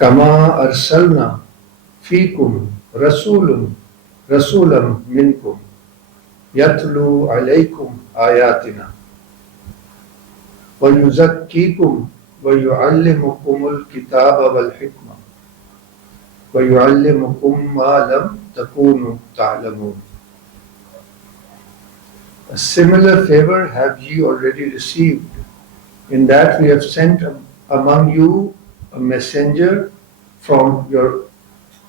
کما ارسلنا فیکم رسولا منکم یتلو علیکم آیاتنا ویزکیکم ویعلمکم الکتاب والحکمہ وَيُعَلِّمُكُم مَّا لَمْ تَكُونُوا تَعْلَمُونَ. A similar favor have ye already received, in that we have sent among you a messenger from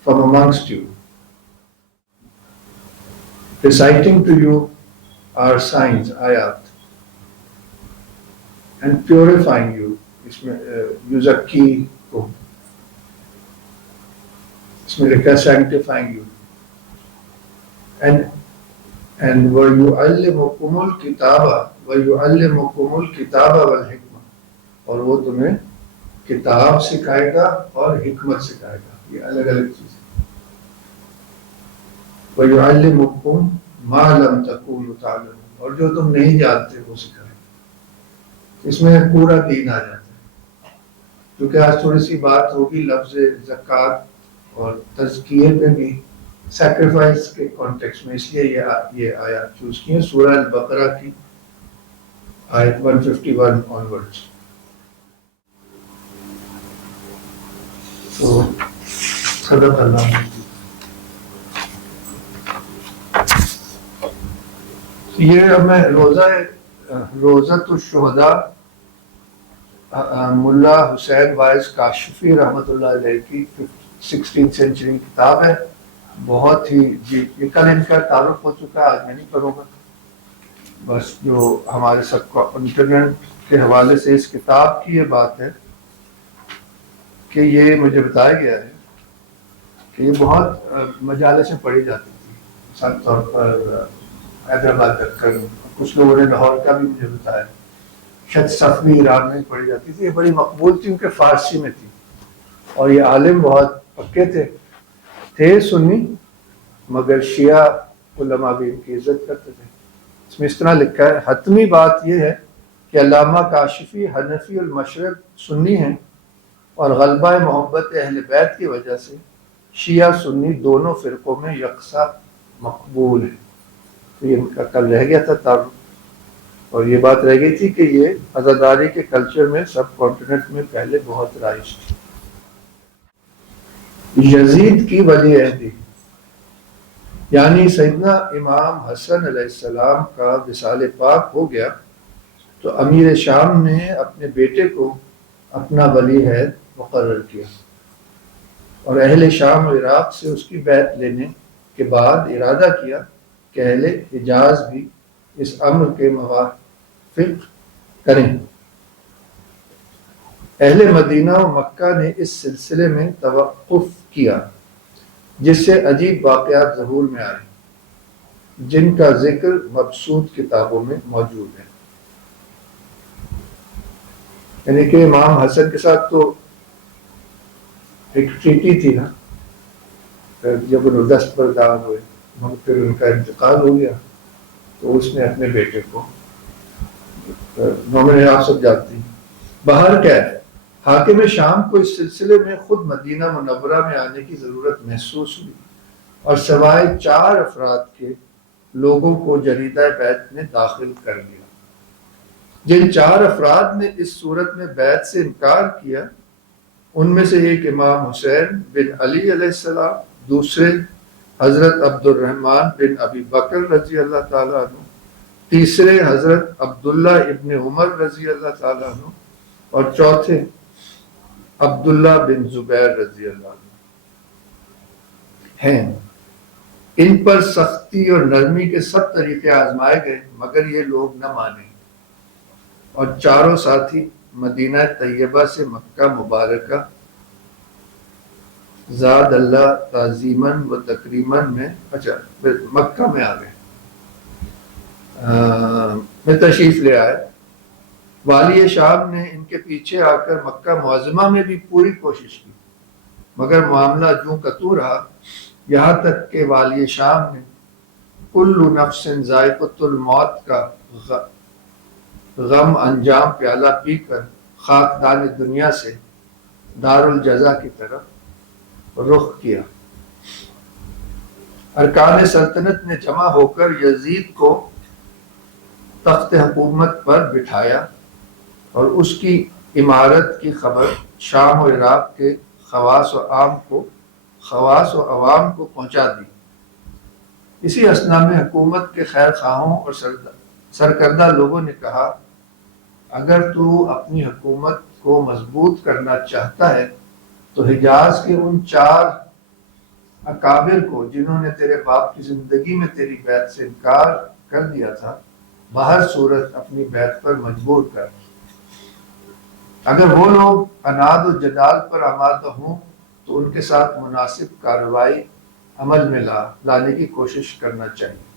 amongst you, reciting to you our signs, ayat, and purifying you, yuzakkikum. Sanctifying you, and وَيُعَلِّمُكُمُ الْكِتَابَ وَالْحِكْمَةَ, اور وہ تمہیں کتاب سکھائے گا اور حکمت سکھائے گا. یہ الگ الگ چیزیں. وَيُعَلِّمُكُم مَّا لَمْ تَكُونُوا تَعْلَمُونَ, اور جو تم نہیں جانتے وہ سکھائے گا. اس میں پورا دین آ جاتا ہے. کیونکہ آج تھوڑی سی بات ہوگی لفظ زکوٰۃ اور تزکیے پہ بھی, سیکریفائس کے کانٹیکس میں, اس لیے یہ آیات چوز کی ہے سورہ البقرہ کی آیت 151 آنورڈس. تو صدق اللہ. یہ اب میں روزۃ الشہداء ملا حسین وائز کاشفی رحمۃ اللہ علیہ کی 16th سینچری کتاب ہے. بہت ہی جی, یہ کل ان کا تعارف ہو چکا ہے, آج میں نہیں کروں گا. بس جو ہمارے سب کو انٹرنیٹ کے حوالے سے اس کتاب کی یہ بات ہے کہ یہ مجھے بتایا گیا ہے کہ یہ بہت مجالس میں پڑھی جاتی تھی. مثال طور پر حیدرآباد دکن, کچھ لوگوں نے لاہور کا بھی مجھے بتایا, شاید صفوی ایران میں پڑھی جاتی تھی. یہ بڑی مقبول تھی کیونکہ فارسی میں تھی, اور یہ عالم بہت پکے تھے سنی, مگر شیعہ علماء بھی ان کی عزت کرتے تھے. اس میں اس طرح لکھا ہے, حتمی بات یہ ہے کہ علامہ کاشفی حنفی المشرق سنی ہیں, اور غلبہ محبت اہل بیت کی وجہ سے شیعہ سنی دونوں فرقوں میں یکساں مقبول ہے. تو یہ ان کا کل رہ گیا تھا تعارف, اور یہ بات رہ گئی تھی کہ یہ عزاداری کے کلچر میں سب کانٹیننٹ میں پہلے بہت رائج تھی. یزید کی ولی عہدی, یعنی سیدنا امام حسن علیہ السلام کا وصال پاک ہو گیا تو امیر شام نے اپنے بیٹے کو اپنا ولی عہد مقرر کیا, اور اہل شام و عراق سے اس کی بیعت لینے کے بعد ارادہ کیا کہ اہل حجاز بھی اس امر کے موافق کریں. اہل مدینہ و مکہ نے اس سلسلے میں توقف کیا, جس سے عجیب واقعات ظہور میں آئے جن کا ذکر مبسوط کتابوں میں موجود ہے. یعنی کہ امام حسن کے ساتھ تو ایک ٹریٹی تھی نا, جب انہوں دستبردار ہوئے پھر ان کا انتقال ہو گیا تو اس نے اپنے بیٹے کو نومن آپ سب جانتے ہیں. باہر کیا ہے, حاکم شام کو اس سلسلے میں خود مدینہ منورہ میں آنے کی ضرورت محسوس ہوئی, اور سوائے 4 افراد کے لوگوں کو جریدہ بیعت میں داخل کر لیا. جن 4 افراد نے اس صورت میں بیعت سے انکار کیا, ان میں سے ایک امام حسین بن علی علیہ السلام, دوسرے حضرت عبد الرحمن بن ابی بکر رضی اللہ تعالیٰ عنہ, تیسرے حضرت عبداللہ ابن عمر رضی اللہ تعالیٰ عنہ, اور چوتھے عبداللہ بن زبیر رضی اللہ عنہ ہیں. ان پر سختی اور نرمی کے سب طریقے آزمائے گئے, مگر یہ لوگ نہ مانے, اور چاروں ساتھی مدینہ طیبہ سے مکہ مبارکہ زاد اللہ تعظیماً و تکریماً میں مکہ میں آ گئے, میں تشریف لے آئے. والی شام نے ان کے پیچھے آ کر مکہ معظمہ میں بھی پوری کوشش کی, مگر معاملہ جوں کا توں رہا, یہاں تک کہ والی شام نے کل نفس ذائقۃ الموت کا غم انجام پیالہ پی کر خاکدان دنیا سے دار الجزا کی طرف رخ کیا۔ ارکان سلطنت نے جمع ہو کر یزید کو تخت حکومت پر بٹھایا اور اس کی امارت کی خبر شام و عراق کے خواص و عوام کو پہنچا دی۔ اسی اثنا میں حکومت کے خیر خواہوں اور سرکردہ لوگوں نے کہا، اگر تو اپنی حکومت کو مضبوط کرنا چاہتا ہے تو حجاز کے ان 4 اکابر کو جنہوں نے تیرے باپ کی زندگی میں تیری بیعت سے انکار کر دیا تھا، بہر صورت اپنی بیعت پر مجبور کر۔ اگر وہ لوگ عناد و جدال پر آمادہ ہوں تو ان کے ساتھ مناسب کارروائی عمل میں لانے کی کوشش کرنا چاہیے۔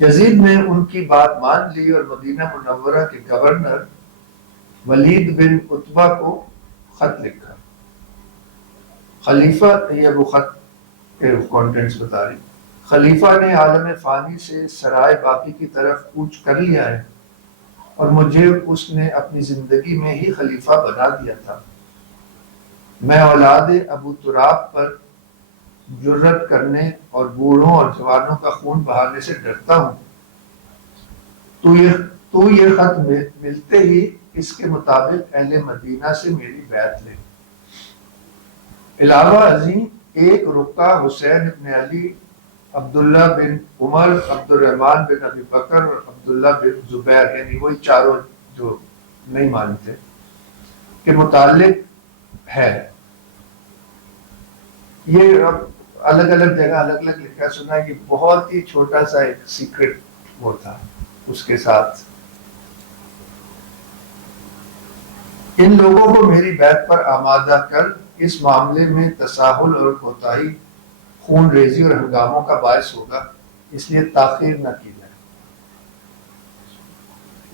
یزید نے ان کی بات مان لی اور مدینہ منورہ کے گورنر ولید بن عتبہ کو خط لکھا۔ خلیفہ، یہ وہ خط کے کانٹینٹس بتا رہی، خلیفہ نے عالم فانی سے سرائے باقی کی طرف کوچ کر لیا ہے اور مجھے اس نے اپنی زندگی میں ہی خلیفہ بنا دیا تھا۔ میں اولاد ابو تراب پر جرت کرنے اور بوڑھوں اور جوانوں کا خون بہانے سے ڈرتا ہوں۔ تو یہ خط ملتے ہی اس کے مطابق اہل مدینہ سے میری بیعت لے۔ علاوہ ازیں ایک رکا حسین ابن علی، عبداللہ بن عمر، عبد الرحمن بن ابی بکر اور عبداللہ بن زبیر، یعنی وہی چاروں جو نہیں مانتے، کے متعلق ہے۔ یہ اب الگ الگ جگہ الگ الگ لکھا سنا ہے کہ بہت ہی چھوٹا سا ایک سیکرٹ وہ تھا اس کے ساتھ۔ ان لوگوں کو میری بیعت پر آمادہ کر اس معاملے میں تساہل اور کوتاہی خون ریزی اور ہنگاموں کا باعث ہوگا، اس لیے تاخیر نہ کی جائے۔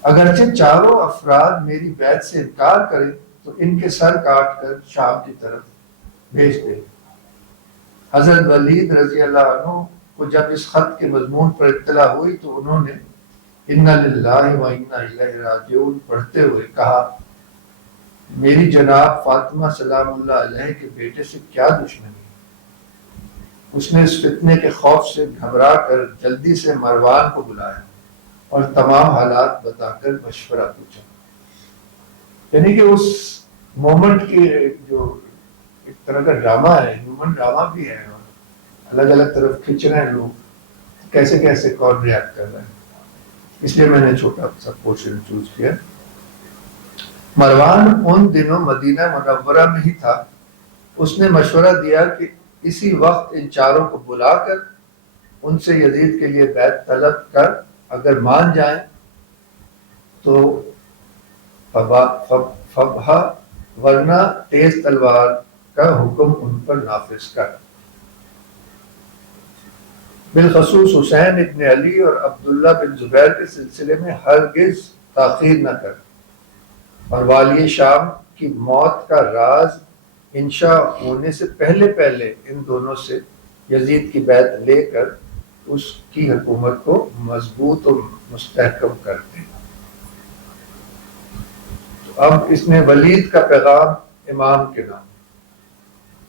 اگرچہ چاروں افراد میری بیعت سے انکار کریں تو ان کے سر کاٹ کر شام کی طرف بھیج دے۔ حضرت ولید رضی اللہ عنہ کو جب اس خط کے مضمون پر اطلاع ہوئی تو انہوں نے انا للہ و انا الیہ راجعون پڑھتے ہوئے کہا، میری جناب فاطمہ سلام اللہ علیہ کے بیٹے سے کیا دشمنی؟ اس نے اس فتنے کے خوف سے گھبرا کر جلدی سے مروان کو بلایا اور تمام حالات بتا کر مشورہ پوچھا۔ یعنی کہ اس مومنٹ کی جو ایک طرح کا ڈرامہ ہے، ہیومن ڈرامہ بھی ہے، اور الگ الگ طرف کھینچ رہے ہیں لوگ، کیسے کیسے کون ریاکٹ کر رہے ہیں، اس لیے میں نے چھوٹا سا پورشن چوز کیا۔ مروان ان دنوں مدینہ منورہ میں ہی تھا۔ اس نے مشورہ دیا کہ اسی وقت ان چاروں کو بلا کر ان سے یزید کے لیے بیعت طلب کر، اگر مان جائیں تو فبہا، ورنہ تیز تلوار کا حکم ان پر نافذ کر۔ بالخصوص حسین ابن علی اور عبداللہ بن زبیر کے سلسلے میں ہرگز تاخیر نہ کر، اور والی شام کی موت کا راز انشاء ہونے سے پہلے پہلے ان دونوں سے یزید کی بیعت لے کر اس کی حکومت کو مضبوط اور مستحکم کر دیں۔ اب اس میں ولید کا پیغام امام کے نام۔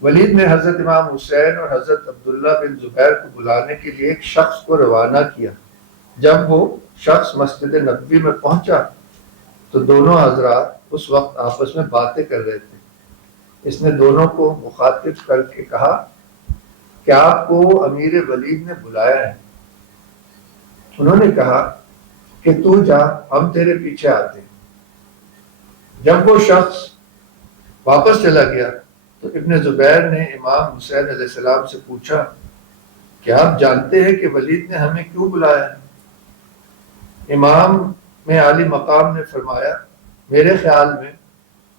ولید نے حضرت امام حسین اور حضرت عبداللہ بن زبیر کو بلانے کے لیے ایک شخص کو روانہ کیا۔ جب وہ شخص مسجد نبوی میں پہنچا تو دونوں حضرات اس وقت آپس میں باتیں کر رہے تھے۔ اس نے دونوں کو مخاطب کر کے کہا کہ آپ کو امیر ولید نے بلایا ہے۔ انہوں نے کہا کہ تو جا، ہم تیرے پیچھے آتے ہیں۔ جب وہ شخص واپس چلا گیا تو ابن زبیر نے امام حسین علیہ السلام سے پوچھا کہ آپ جانتے ہیں کہ ولید نے ہمیں کیوں بلایا ہے؟ امام میں عالی مقام نے فرمایا، میرے خیال میں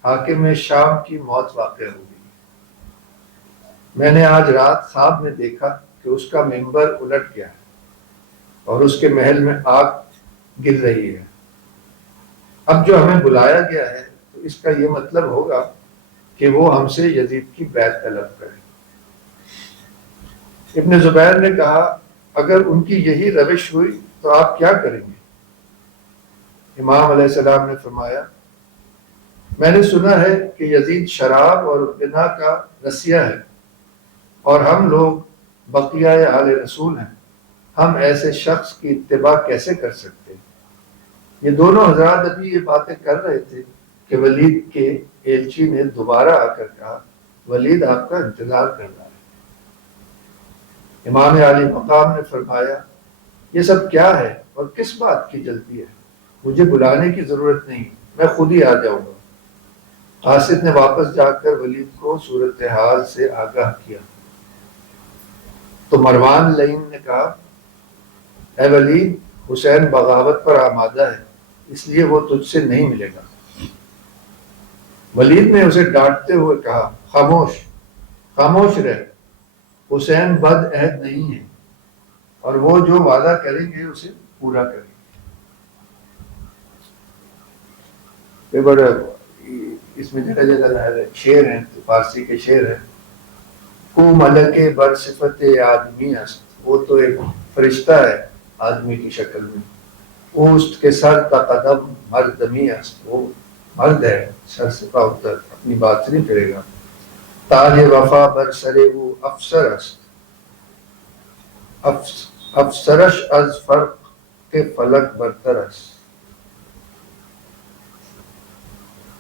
حاکم شام کی موت واقع ہو گئی۔ میں نے آج رات خواب میں دیکھا کہ اس کا منبر الٹ گیا ہے اور اس کے محل میں آگ گر رہی ہے۔ اب جو ہمیں بلایا گیا ہے تو اس کا یہ مطلب ہوگا کہ وہ ہم سے یزید کی بیعت طلب کرے۔ ابن زبیر نے کہا، اگر ان کی یہی روش ہوئی تو آپ کیا کریں گے؟ امام علیہ السلام نے فرمایا، میں نے سنا ہے کہ یزید شراب اور غنا کا رسیہ ہے، اور ہم لوگ بقیہ آل رسول ہیں، ہم ایسے شخص کی اتباع کیسے کر سکتے ہیں؟ یہ دونوں حضرات ابھی یہ باتیں کر رہے تھے کہ ولید کے ایلچی نے دوبارہ آ کر کہا ولید آپ کا انتظار کر رہا ہے۔ امام علی مقام نے فرمایا یہ سب کیا ہے اور کس بات کی جلدی ہے؟ مجھے بلانے کی ضرورت نہیں، میں خود ہی آ جاؤں گا۔ قاصد نے واپس جا کر ولید کو صورتحال سے آگاہ کیا تو مروان لعین نے کہا اے ولید، حسین بغاوت پر آمادہ ہے، اس لیے وہ تجھ سے نہیں ملے گا۔ ولید نے اسے ڈانٹتے ہوئے کہا خاموش، خاموش رہ، حسین بد عہد نہیں ہے اور وہ جو وعدہ کریں گے اسے پورا کریں گے۔ یہ بڑا اس میں جگہ جگہ شعر ہیں، فارسی کے شعر ہیں۔ کو ملک بر صفت آدمی است، وہ تو ایک فرشتہ ہے آدمی کی شکل میں۔ اوست کے سر تا قدم مردمی است، وہ مرد ہے، سر سے پاؤں تک اپنی بات سے نہیں کرے گا۔ تاج وفا بر سر او افسر است، افسرش از فرق کے فلک برتر است۔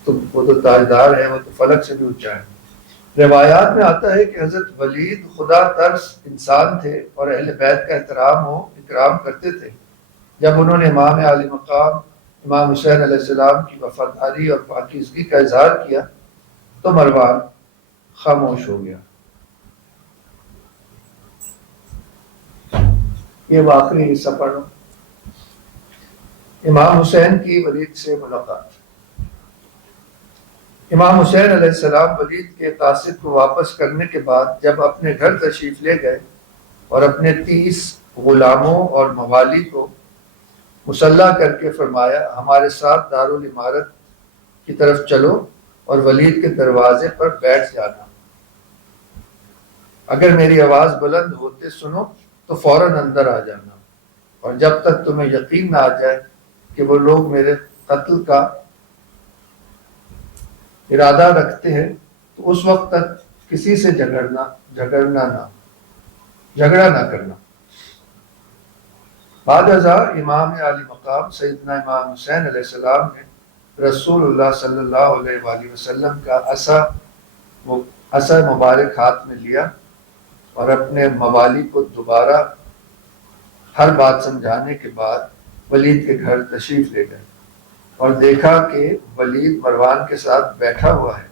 تو وہ تو تاجدار ہے، وہ تو فلک سے بھی اونچا ہے۔ روایات میں آتا ہے کہ حضرت ولید خدا ترس انسان تھے اور اہل بیت کا احترام و اکرام کرتے تھے۔ جب انہوں نے امام علی مقام امام حسین علیہ السلام کی وفاداری اور پاکیزگی کا اظہار کیا تو مروان خاموش ہو گیا۔ یہ واقعی حصہ پڑھو۔ امام حسین کی ولید سے ملاقات۔ امام حسین علیہ السلام ولید کے قاصد کو واپس کرنے کے بعد جب اپنے گھر تشریف لے گئے اور اپنے 30 غلاموں اور موالی کو مسلح کر کے فرمایا ہمارے ساتھ دارالعمارت کی طرف چلو اور ولید کے دروازے پر بیٹھ جانا، اگر میری آواز بلند ہوتے سنو تو فوراً اندر آ جانا، اور جب تک تمہیں یقین نہ آ جائے کہ وہ لوگ میرے قتل کا ارادہ رکھتے ہیں تو اس وقت تک کسی سے جھگڑا نہ کرنا۔ بعد ازاں امام علی مقام سیدنا امام حسین علیہ السلام نے رسول اللہ صلی اللہ علیہ وآلہ وسلم کا عصا مبارک ہاتھ میں لیا اور اپنے موالی کو دوبارہ ہر بات سمجھانے کے بعد ولید کے گھر تشریف لے گئے اور دیکھا کہ ولید مروان کے ساتھ بیٹھا ہوا ہے۔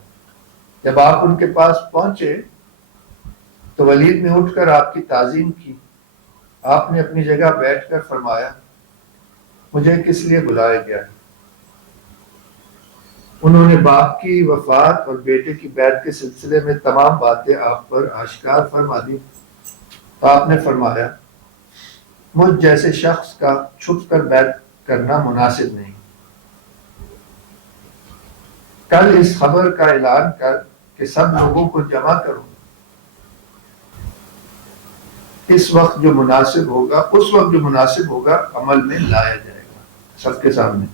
جب آپ ان کے پاس پہنچے تو ولید نے اٹھ کر آپ کی تعظیم کی۔ آپ نے اپنی جگہ بیٹھ کر فرمایا مجھے کس لیے بلایا گیا ہے؟ انہوں نے باپ کی وفات اور بیٹے کی بیعت کے سلسلے میں تمام باتیں آپ پر آشکار فرما دی۔ آپ نے فرمایا مجھ جیسے شخص کا چھپ کر بیعت کرنا مناسب نہیں۔ کل اس خبر کا اعلان کر کہ سب لوگوں کو جمع کرو، اس وقت جو مناسب ہوگا عمل میں لایا جائے گا۔ سب کے سامنے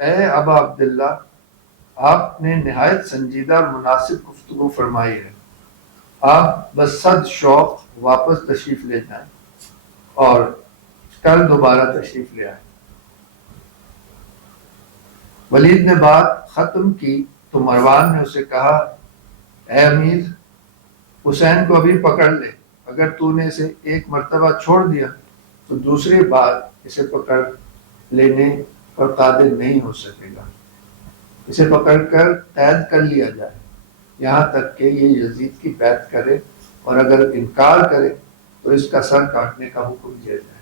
اے ابا عبداللہ، آپ نے نہایت سنجیدہ اور مناسب گفتگو فرمائی ہے، آپ بس صد شوق واپس تشریف لے جائیں اور کل دوبارہ تشریف لے آئیں۔ ولید نے بات ختم کی تو مروان نے اسے کہا اے امیر، حسین کو ابھی پکڑ لے، اگر تو نے اسے ایک مرتبہ چھوڑ دیا تو دوسری بار اسے پکڑ لینے پر قادر نہیں ہو سکے گا۔ اسے پکڑ کر قید کر لیا جائے یہاں تک کہ یہ یزید کی بیعت کرے، اور اگر انکار کرے تو اس کا سر کاٹنے کا حکم دیا جائے۔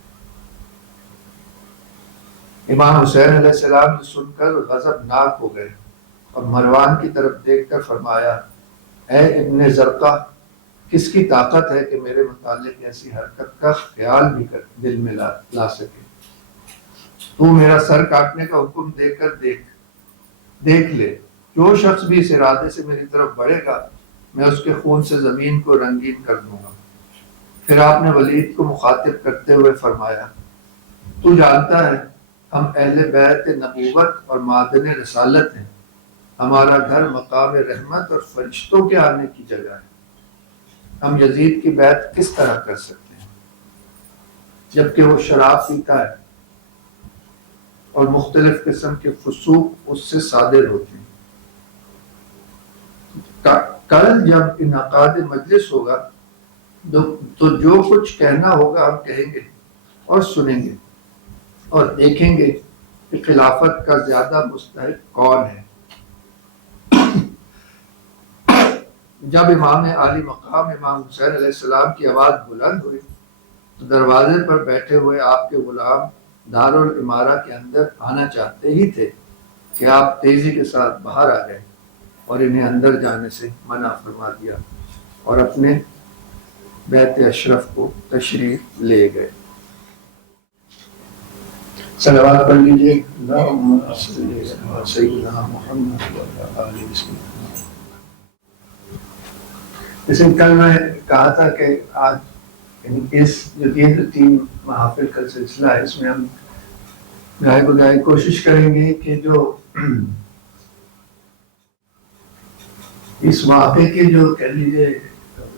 امام حسین علیہ السلام نے سن کر غضبناک ہو گئے اور مروان کی طرف دیکھ کر فرمایا اے ابن زرقہ، کس کی طاقت ہے کہ میرے متعلق ایسی حرکت کا خیال بھی کر دل میں لا سکے؟ تو میرا سر کاٹنے کا حکم دے کر دیکھ لے، جو شخص بھی اس ارادے سے میری طرف بڑھے گا میں اس کے خون سے زمین کو رنگین کر دوں گا۔ پھر آپ نے ولید کو مخاطب کرتے ہوئے فرمایا تو جانتا ہے ہم اہل بیت نبوت اور معدن رسالت ہیں، ہمارا گھر مقام رحمت اور فرشتوں کے آنے کی جگہ ہے، ہم یزید کی بیعت کس طرح کر سکتے ہیں جبکہ وہ شراب پیتا ہے اور مختلف قسم کے فسوق اس سے صادر ہوتے ہیں۔ کل جب انعقاد مجلس ہوگا تو جو کچھ کہنا ہوگا ہم کہیں گے اور سنیں گے اور دیکھیں گے کہ خلافت کا زیادہ مستحق کون ہے۔ جب امام عالی مقام امام حسین علیہ السلام کی آواز بلند ہوئی تو دروازے پر بیٹھے ہوئے آپ کے غلام دارالعمارہ کے اندر آنا چاہتے ہی تھے کہ آپ تیزی کے ساتھ باہر آ گئے اور انہیں اندر جانے سے منع فرما دیا اور اپنے بیت اشرف کو تشریف لے گئے۔ صلوات پڑھ لیجیے۔ اللہم صلی علی سیدنا محمد وعلی آلہ وسلم۔ جیسے کل میں کہا تھا کہ آج اس جو 3 محافل کا سلسلہ ہے، اس میں ہم گاہے بگاہے کوشش کریں گے کہ جو اس واقعے کے جو کہہ لیجیے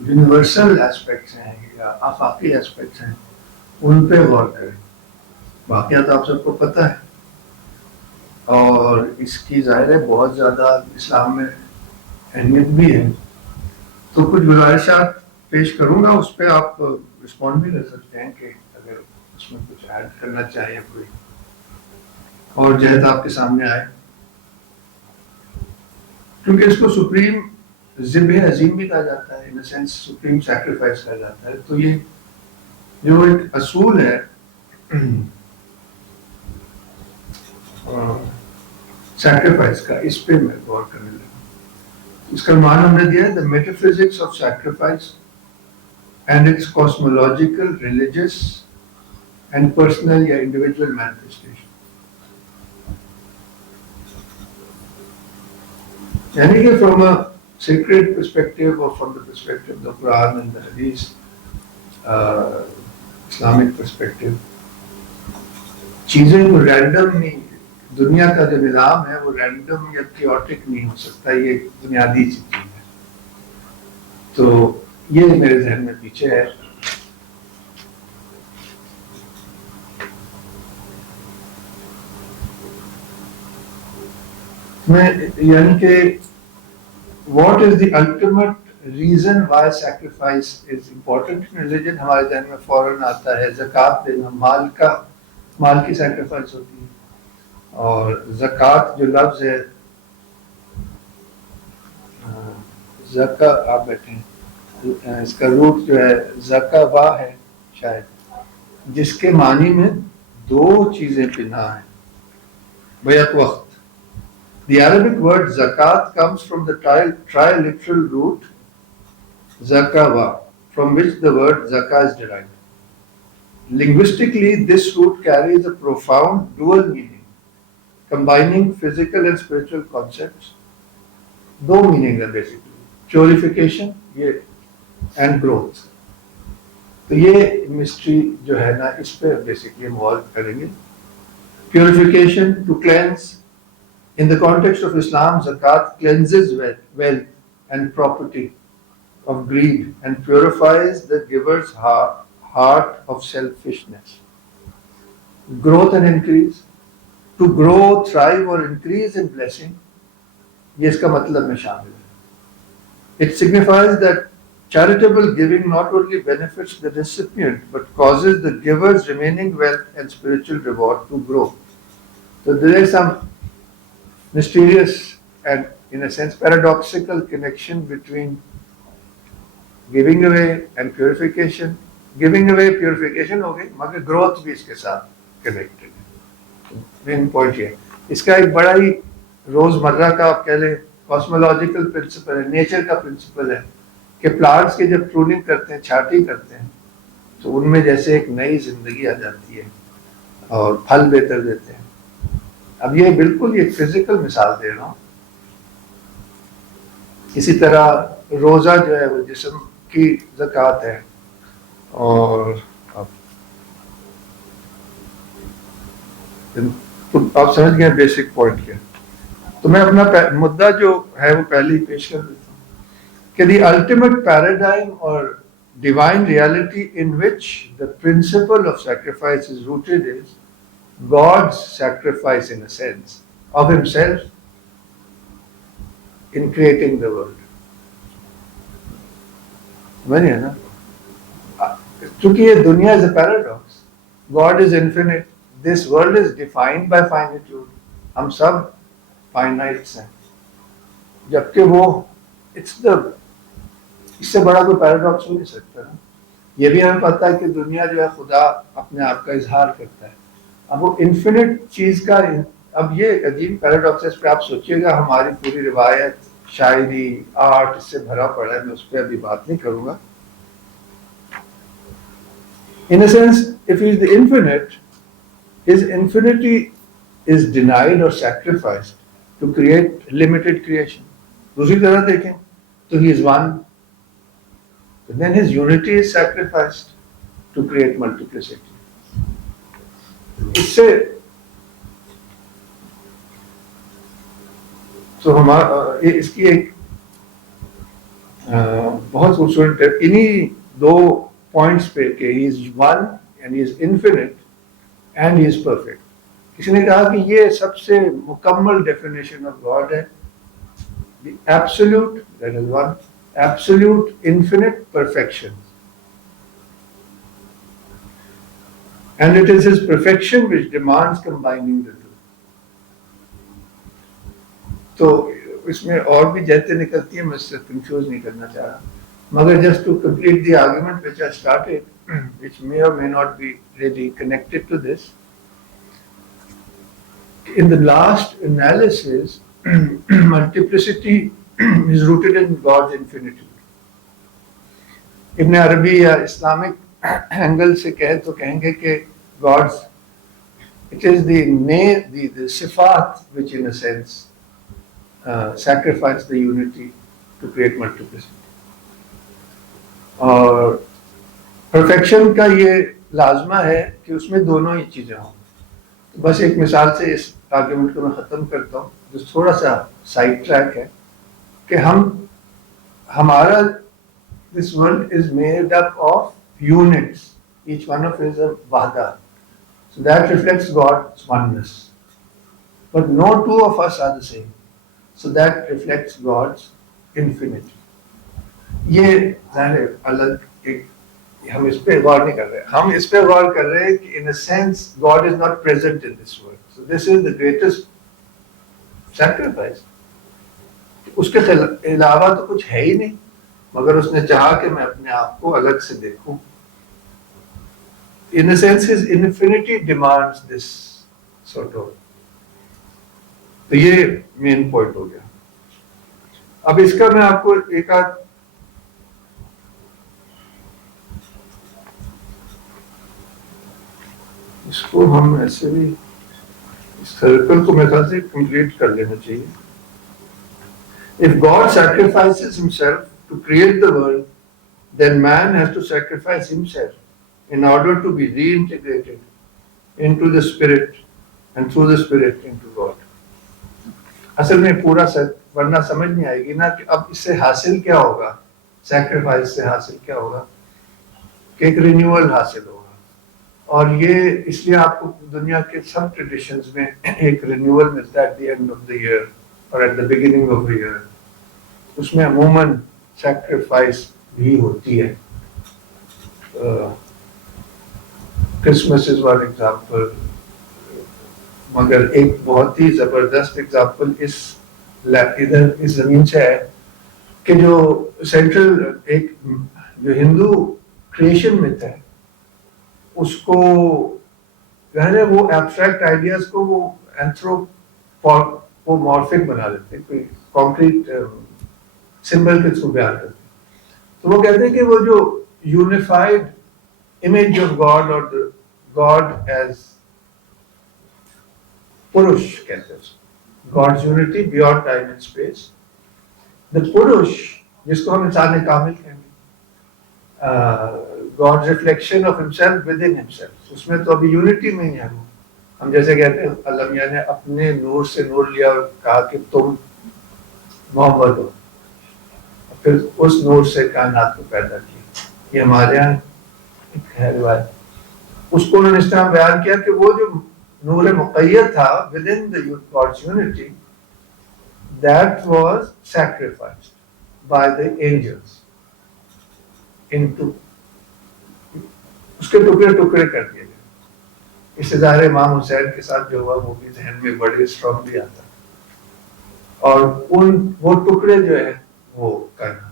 یونیورسل ایسپیکٹس ہیں یا آفاقی ایسپیکٹس ہیں ان پہ غور کریں۔ واقعہ تو آپ سب کو پتہ ہے اور اس کی ظاہر ہے بہت زیادہ اسلام میں اہمیت بھی ہے، تو کچھ گزارشات پیش کروں گا، اس پہ آپ رسپونڈ بھی کر سکتے ہیں کہ اگر اس میں کچھ ایڈ کرنا چاہیے کوئی اور جہد آپ کے سامنے آئے، کیونکہ اس کو سپریم ذبح عظیم بھی کہا جاتا ہے، ان اے سینس سپریم سیکریفائس کہا جاتا ہے۔ تو یہ جو ایک اصول ہے سیکریفائس کا، اس پہ میں غور کرنے لگا۔ اس کا معنی ہم نے دیا ہے the metaphysics of sacrifice and its cosmological, religious and personal یا individual manifestation۔ یعنی کہ from a sacred perspective or from the perspective of the Quran and the Hadith, Islamic perspective، چیزیں کو رینڈم نہیں، دنیا کا جو نظام ہے وہ رینڈم یا کیوٹک نہیں ہو سکتا، یہ بنیادی چیز ہے۔ تو یہ میرے ذہن میں پیچھے ہے۔ یعنی کہ what is the ultimate reason why sacrifice is important in religion، ہمارے ذہن میں فوراً آتا ہے زکوٰۃ دینا، مال کی سیکریفائس ہوتی ہے، اور زکوٰۃ جو لفظ ہے زکا، آپ بیٹھے ہیں، اس کا روٹ جو ہے زکوا ہے شاید، جس کے معنی میں 2 چیزیں پنہاں ہیں بیک وقت۔ The Arabic word zakat comes from the triliteral root zakawa, from which the word zakah is derived. Linguistically, this root carries a profound dual meaning, combining physical and spiritual concepts. 2 meanings ہیں basically, purification and growth۔ تو یہ mystery جو ہے نا اس پہ basically involve کریں گے۔ Purification, to cleanse۔ In the context of Islam, zakat cleanses wealth and property of greed and purifies the giver's heart of selfishness. Growth and increase, to grow, thrive or increase in blessing، یہ اس کا مطلب میں شامل ہے۔ It signifies that charitable giving not only benefits the recipient but causes the giver's remaining wealth and spiritual reward to grow. So there is some mysterious and in a sense paradoxical connection between giving away and purification۔ Giving away purification ہو گئی مگر growth بھی اس کے ساتھ connected ہے۔ Main point یہ ہے، اس کا ایک بڑا ہی روزمرہ کا آپ کہہ لیں کاسمولوجیکل پرنسپل ہے، نیچر کا پرنسپل ہے کہ پلانٹس کی جب پروننگ کرتے ہیں، چھانٹی کرتے ہیں، تو ان میں جیسے ایک نئی زندگی آ جاتی ہے اور پھل بہتر دیتے ہیں۔ اب یہ بالکل ایک فزیکل مثال دے رہا ہوں۔ اسی طرح روزہ جو ہے وہ جسم کی زکوٰۃ ہے، اور تو آپ سمجھ گئے بیسک پوائنٹ کیا. تو میں اپنا مدعا جو ہے وہ پہلے ہی پیش کر دیتا ہوں کہ دی الٹیمیٹ پیراڈائم اور divine reality in which the principle of sacrifice is rooted is God's sacrifice in a sense of himself in creating the world. سمجھے نا؟ چونکہ یہ دنیا is a paradox. God is infinite. This world is defined by finitude. ہم سب finite ہیں. جبکہ وہ it's the اس سے بڑا کوئی پیراڈاکس ہو نہیں سکتا. یہ بھی ہمیں پتہ ہے کہ دنیا جو ہے خدا اپنے آپ کا اظہار کرتا ہے. اب وہ انفینٹ چیز کا اب یہ عجیب پیراڈاکس ہے. اس پہ آپ سوچیے گا ہماری پوری روایت شاعری آرٹ اس سے بھرا پڑا ہے. میں اس پہ ابھی بات نہیں کروں گا. In a sense, if he is the infinite, his infinity is denied or sacrificed to create limited creation. دوسری طرح دیکھیں تو he is one. Then his unity is sacrificed to create multiplicity. اس سے تو ہمارا اس کی ایک بہت خوبصورت انہی دو پوائنٹس پہ کہ he is one and he is infinite and he is perfect. کسی نے کہا کہ یہ سب سے مکمل ڈیفینیشن آف گاڈ ہے. The absolute, that is one, absolute infinite perfection. And it is his perfection which demands combining the two. تو اس میں اور بھی جہتیں نکلتی ہیں. میں اس سے کنفیوز نہیں کرنا چاہ رہا مگر just to complete the argument which I started, which may or may not be really connected to this, in the last analysis multiplicity is rooted in God's infinitude. ابن عربی یا اسلامک اینگل سے کہیں تو کہیں گے کہ God's it is the صفات which in a sense sacrifice the unity to create multiplicity. اور perfection کا یہ لازمہ ہے کہ اس میں دونوں ہی چیزیں ہوں. بس ایک مثال سے اس آرگیومنٹ کو میں ختم کرتا ہوں جو تھوڑا سا سائڈ ٹریک ہے کہ ہمارا this world is made up of units, each one of is a vahda, so that reflects God's oneness, but no two of us are the same, so that reflects God's infinity. یہ ظاہر الگ ایک ہم اس پہ غور نہیں کر رہے. ہم اس پہ غور کر رہے ہیں کہ in a sense God is not present in this world, so this is the greatest sacrifice. اس کے علاوہ تو کچھ ہے ہی نہیں مگر اس نے چاہا کہ میں اپنے آپ کو الگ سے دیکھوں. In a sense his infinity demands this sort of. تو یہ مین پوائنٹ ہو گیا. اب اس کا میں آپ کو ایک آدھ اس کو ہم ایسے بھی اس سرکل کو میرے خیال سے کمپلیٹ کر لینا چاہیے. If God sacrifices himself to create the world, then man has to sacrifice himself in order to be reintegrated into the spirit and through the spirit into God. اصل میں پورا ورنہ سمجھ نہیں آئے گی نا کہ اب اس سے حاصل کیا ہوگا. سیکریفائس سے حاصل کیا ہوگا کہ ایک رینیول حاصل ہوگا. اور یہ اس لیے آپ کو دنیا کے سب ٹریڈیشنز میں ایک رینیول ملتا ہے at the end of the year اور at the beginning of the year. اس میں عموماً سیکریفائس بھی ہوتی ہے. کرسمس از ون ایگزامپل, مگر ایک بہت ہی زبردست ایگزامپل ادھر اس زمین سے ہے کہ جو سینٹرل ایک جو ہندو کریشن میتھ ہے اس کو وہ ایبسٹریکٹ آئیڈیاز کو وہ اینتھروپومورفک بنا دیتے ہیں, کوئی کانکریٹ سمبل کے تھرو بیان کرتے ہیں. تو وہ کہتے ہیں کہ وہ جو یونیفائڈ امیج آف گاڈ اور گاڈ ایز پروش کہتے ہیں, God's unity beyond time and space. The Purush جس کو ہم انسان کامل کہیں گے, God's reflection of himself within himself. اس میں تو ابھی یونٹی میں ہی ہے وہ. ہم جیسے کہتے ہیں اللہ میاں نے اپنے نور سے نور لیا اور کہا کہ تم محمد ہو، پھر اس نور سے کائنات کو پیدا کیا. یہ ہمارے یہاں ایک ہے روایت. اس کو انہوں نے اس طرح بیان کیا کہ وہ جو نور مقید تھا within the God's unity, that was sacrificed by the angels into اس کے ٹکڑے ٹکڑے کر دیے گئے. اس سے ظاہر امام حسین کے ساتھ جو ہوا وہ بھی ذہن میں بڑی اسٹرانگلی آتا، اور وہ ٹکڑے جو ہے وہ کرنا،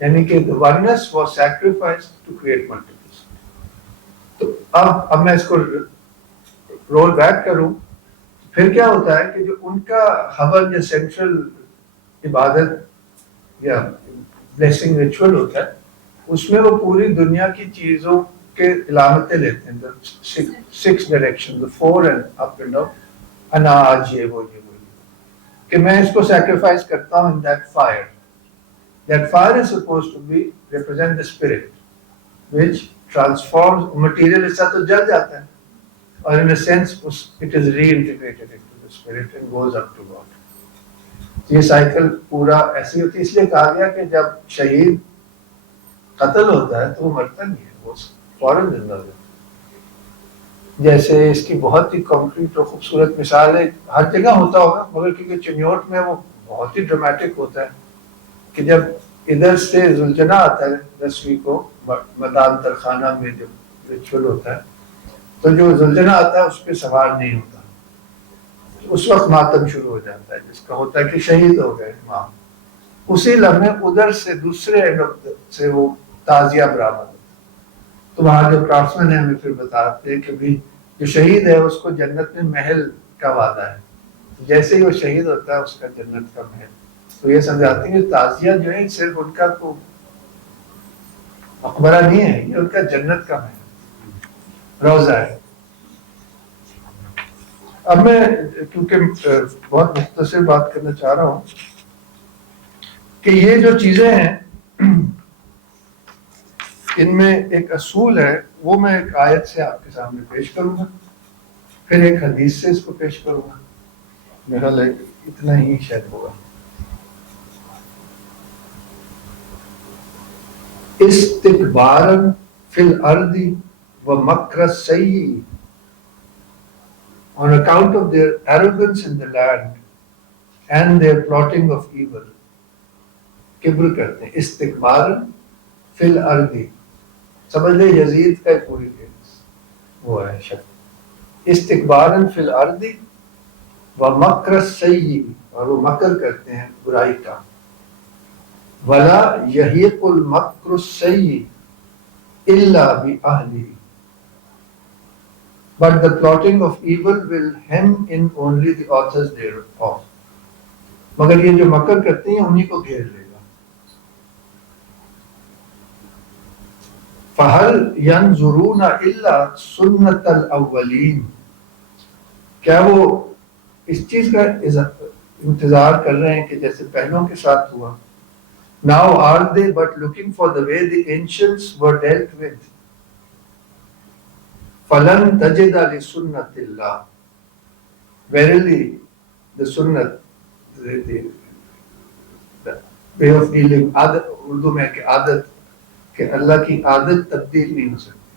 یعنی کہ the oneness was sacrificed to create multiplicity. تو اب میں اس کو رول بیک کروں، پھر کیا ہوتا ہے کہ جو ان کا حبل یا سینٹرل عبادت یا بلیسنگ ریچول ہوتا ہے، اس میں وہ پوری دنیا کی چیزوں کے علامتیں لیتے ہیں، six direction, four and up and down, اناج یہ وہ کہ میں اس کو سیکریفائس کرتا ہوں in that fire. That fire is supposed to be represent the spirit which transforms material. اس سے تو جل جاتا ہے اور in a sense it is reintegrated into the spirit and goes up to God. یہ سائیکل پورا ایسی ہوتی ہے. اس لیے کہا گیا کہ جب شہید قتل ہوتا ہے تو وہ مرتا نہیں ہے، وہ فوراً زندہ ہوتا ہے. جیسے اس کی بہت ہی کانکریٹ اور خوبصورت مثال ہے، ہر جگہ ہوتا ہوگا مگر کیونکہ چنیوٹ میں وہ بہت ہی ڈرامٹک ہوتا ہے کہ جب ادھر سے زلجنا آتا ہے 10ویں کو میدان ترخانہ میں جب ریچول ہوتا ہے تو جو زلجنا آتا ہے اس پہ سوار نہیں ہوتا، اس وقت ماتم شروع ہو جاتا ہے جس کا ہوتا ہے کہ شہید ہو گئے امام. اسی لمحے ادھر سے دوسرے اینڈ سے وہ تازیہ برآمد ہوتا ہے. تو وہاں جو کرافٹسمین ہیں ہمیں پھر بتاتے ہیں کہ بھی جو شہید ہے اس کو جنت میں محل کا وعدہ ہے، جیسے ہی وہ شہید ہوتا ہے اس کا جنت کا محل. تو یہ سمجھاتے ہیں کہ تازیہ جو ہے صرف ان کا کو مقبرہ نہیں ہے، یہ ان کا جنت کا محل روضہ ہے. اب میں کیونکہ بہت مختصر بات کرنا چاہ رہا ہوں کہ یہ جو چیزیں ہیں ان میں ایک اصول ہے، وہ میں ایک آیت سے آپ کے سامنے پیش کروں گا، پھر ایک حدیث سے اس کو پیش کروں گا. میرا اتنا ہی شاید ہوگا. استکبارا فی الارض ومکر السیئ, on account of their arrogance in the land and their plotting of evil. کبر کرتے ہیں استکبارا فی الارض، سمجھ لیں یزید کا پوری وہ ہے شکل. استکبارا فی الارض ومکر السیئ، اور وہ مکر کرتے ہیں برائی کا. ولا یحیق المکر السیئ الا بأہلہ، but the plotting of evil will hem in only the authors thereof. مگر یہ جو مکر کرتے ہیں انہی کو گھیر لے گا. فَهَلْ يَنْظُرُونَ إِلَّا سُنَّةَ الْأَوَّلِينَ، کیا وہ اس چیز کا انتظار کر رہے ہیں کہ جیسے پہلوں کے ساتھ ہوا. Now are they but looking for the way the ancients were dealt with. فَلَنْ تَجِدَ لِسُنَّةِ اللَّهِ، verily the sunnat, the way of dealing، Urdu میں کہ عادت، کہ اللہ کی عادت تبدیل نہیں ہو سکتی.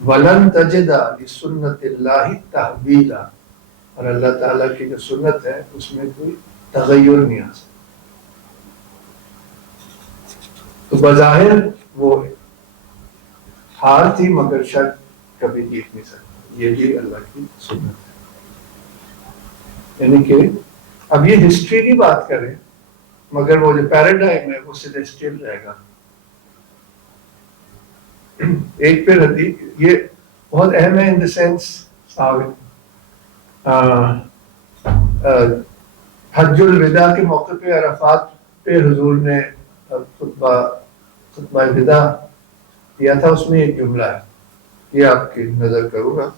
وَلَنْ تَجِدَ لِسُنَّةِ اللَّهِ تَحْوِيلًا، اور اللہ تعالیٰ کی جو سنت ہے اس میں کوئی تغیر نہیں آ سکتا. تو بظاہر وہ ہار تھی مگر شک کبھی جیت نہیں سکتا. یہ بھی اللہ کی سنت ہے. یعنی کہ اب یہ ہسٹری کی بات کریں مگر وہ جو پیراڈائم ہے وہ سیلیسٹیل رہے گا. ایک پھر حدیث یہ بہت اہم ہے ان دا سینس، حج الوداع کے موقع پہ عرفات پہ حضور نے خطبہ وداع دیا تھا. اس میں ایک جملہ ہے، یہ آپ کی نظر کروں گا.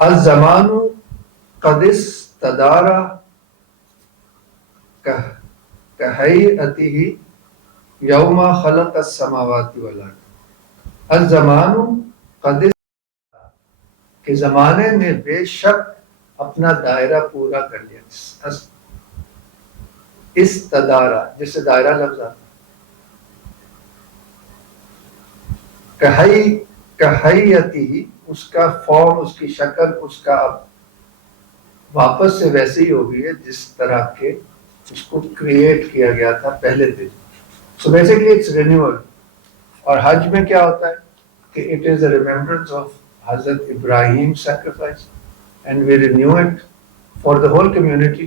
الزمان قد استدار کہیئتہ یوم خلق السماوات والارض. الزمان قد کہ زمانے نے بے شک اپنا دائرہ پورا کر لیا. استدارہ جس سے دائرہ لفظ آتا ہے. کہیتی اس کا فارم، اس کی شکل، اس کا اب واپس سے ویسے ہی ہو گئی ہے جس طرح کے اس کو کریٹ کیا گیا تھا پہلے دن. So basically it's renewal. اور حج میں کیا ہوتا ہے کہ it is a remembrance of Hazrat Ibrahim sacrifice and we renew it for the whole community.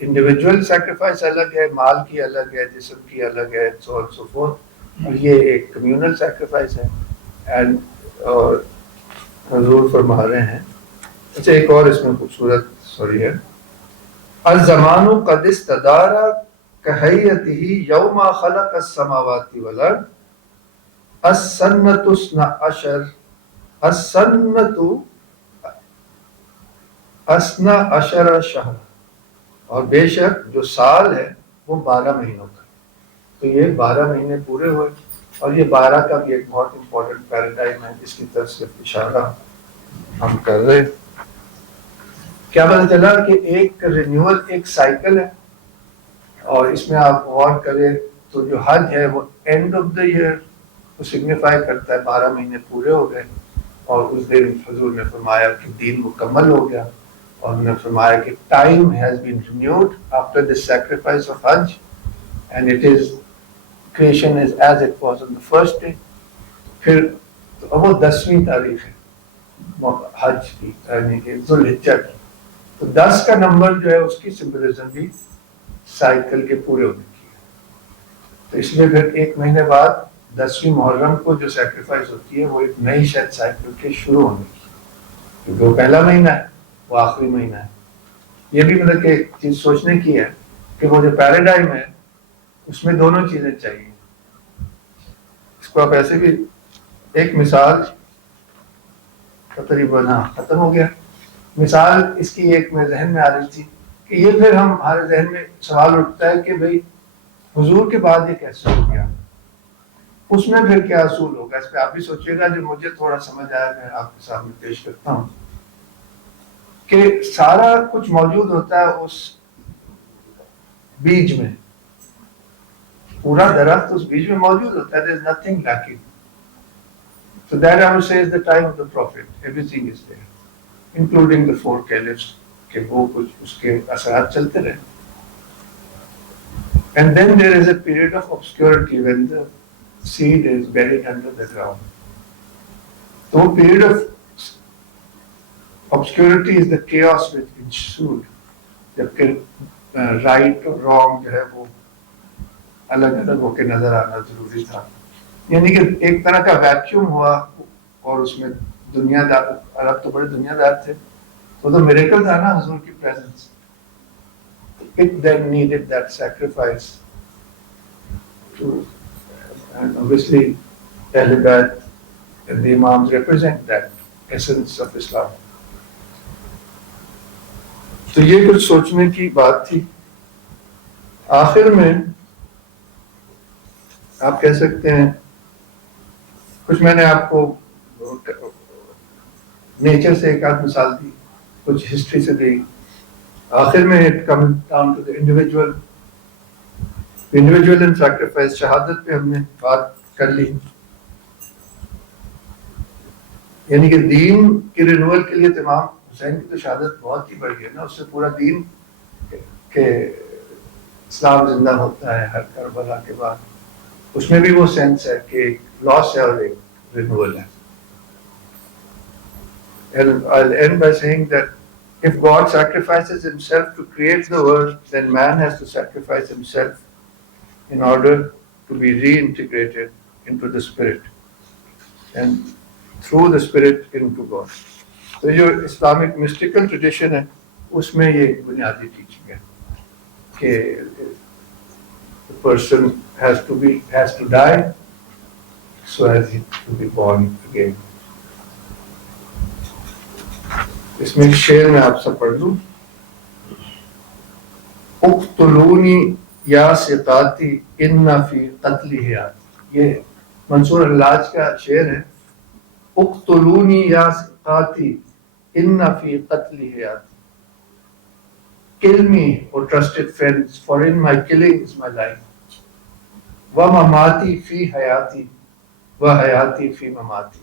Individual sacrifice الگ ہے، مال کی الگ ہے، جسم کی الگ ہے، سو آن سو فورتھ. اور یہ ایک کمیونل سیکریفائس ہے. اینڈ حضور فرما رہے ہیں. اچھا ایک اور اس میں خوبصورت سوری ہے. الزمان قد استدار کہیتہ یوم خلق السماوات والارض السنۃ اثنا عشر شہر. اور بے شک جو سال ہے وہ 12 مہینوں کا. تو یہ 12 مہینے پورے ہوئے. اور یہ 12 کا بھی ایک بہت امپورٹنٹ پیراڈائم ہے جس کی طرف سے اشارہ ہم کر رہے. کیا پتہ چلا کہ ایک رینیول ایک سائیکل ہے. اور اس میں آپ غور کریں تو جو حج ہے وہ اینڈ آف دا ایئر کو سگنیفائی کرتا ہے. 12 مہینے پورے ہو گئے اور اس دن حضور نے فرمایا کہ دین مکمل ہو گیا. اور انہوں نے فرمایا کہ time has been renewed after this sacrifice of Hajj and it is creation is as it was on the first day. پھر وہ 10ویں تاریخ ہے حج کی یعنی کہ ذوالحجہ کی. تو 10 کا نمبر جو ہے اس کی سمبلزم بھی سائیکل کے پورے ہونے کی ہے. تو اس لیے پھر ایک مہینے بعد 10ویں محرم کو جو سیکریفائس ہوتی ہے وہ ایک نئی شاید سائیکل کے شروع ہونے کی، کیونکہ وہ پہلا مہینہ ہے، وہ آخری مہینہ ہے. یہ بھی مطلب کہ ایک چیز سوچنے کی ہے کہ وہ جو پیراڈائم ہے اس میں دونوں چیزیں چاہیے. اس کو آپ ایسے بھی ایک مثال تقریباً ختم ہو گیا. مثال اس کی ایک میں ذہن میں آ رہی تھی کہ یہ پھر ہمارے ذہن میں سوال اٹھتا ہے کہ بھئی حضور کے بعد یہ کیسے ہو گیا، اس میں پھر کیا اصول ہوگا. اس پہ آپ بھی سوچیے گا. جو مجھے تھوڑا سمجھ آیا میں آپ کے سامنے پیش کرتا ہوں کہ سارا کچھ موجود ہوتا ہے اس بیج میں. پورا درخت اس بیچ میں موجود ہوتا ہے. there is nothing lacking. So that I would say is the time of the prophet. Everything is there, including the 4 caliphs کہ وہ کچھ اس کے اثرات چلتے رہے. And then there is a period of obscurity when the seed is buried under the ground. So period of obscurity is the chaos which ensued. جبکہ right اور wrong جو ہے وہ الگ الگ ہو کے نظر آنا ضروری تھا. یعنی کہ ایک طرح کا ویکیوم ہوا اور اس میں دنیا دار، عرب تو بڑے دنیا دار تھے، وہ تو میریکل تھا نا حضور کی presence. It then needed that sacrifice to, and obviously Ahl Bayt and the Imams represent that essence of Islam. تو یہ کچھ سوچنے کی بات تھی. آخر میں آپ کہہ سکتے ہیں کچھ میں نے آپ کو نیچر سے ایک آدھ مثال دی، کچھ ہسٹری سے دی. آخر میں it comes down to the individual and sacrifice. شہادت پہ ہم نے بات کر لی. یعنی کہ دین کی رینول کے لیے تمام حسین کی تو شہادت بہت ہی بڑھ گئی نا. اس سے پورا دین کہ اسلام زندہ ہوتا ہے ہر کربلا کے بعد. اس میں بھی وہ سینس ہے کہ ایک لاس ہے اور ایک رینول ہے. And I'll end by saying that if God sacrifices himself to create the world, then man has to sacrifice himself in order to be reintegrated into the spirit and through the spirit into God. تو جو Islamic mystical tradition ہے اس میں یہ بنیادی teaching ہے کہ the person has to die so as to be born again. اس میں ایک شعر میں آپ سے پڑھ لوں. اقتلونی یا سقاتی ان فی قتلی حیات. یہ منصور حلاج کا شعر ہے. اقتلونی یا سقاتی ان فی قتلی حیاتی. Kill me, O trusted friends, for in my killing is my life. وَمَمَاتِي فِي حَيَاتِي وَحَيَاتِي فِي مَمَاتِي.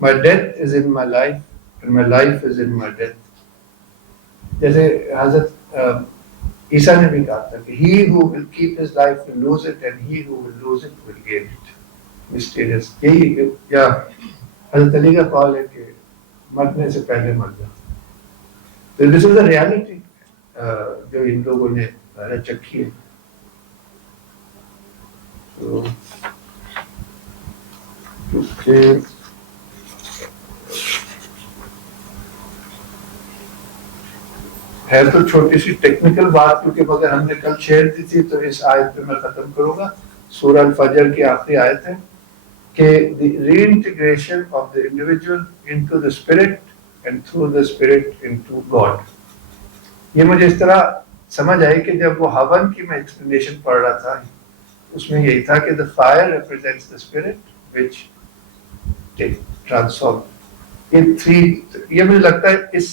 My death is in my life and my life is in my death. جیسے حضرت عیسیٰ نے بھی کہا تھا کہ he who will keep his life will lose it and he who will lose it will gain it. Mysterious. یہی کیا حضرت علی کا قول ہے کہ مرنے سے پہلے مر جاؤ. So this is a reality جو ان لوگوں نے چکھی ہے. ہے تو چھوٹی سی ٹیکنیکل بات کیونکہ مگر ہم نے کل شیئر دی تھی تو اس آیت پہ میں ختم کروں گا. سورہ الفجر کی آخری آیت ہے کہ the reintegration of the individual into the spirit and through the spirit into God. یہ مجھے اس طرح سمجھ آئی کہ جب وہ ہون کی میں ایکسپلینیشن پڑھ رہا تھا اس میں یہی تھا کہ the fire represents the spirit which transform. یہ مجھے لگتا ہے اس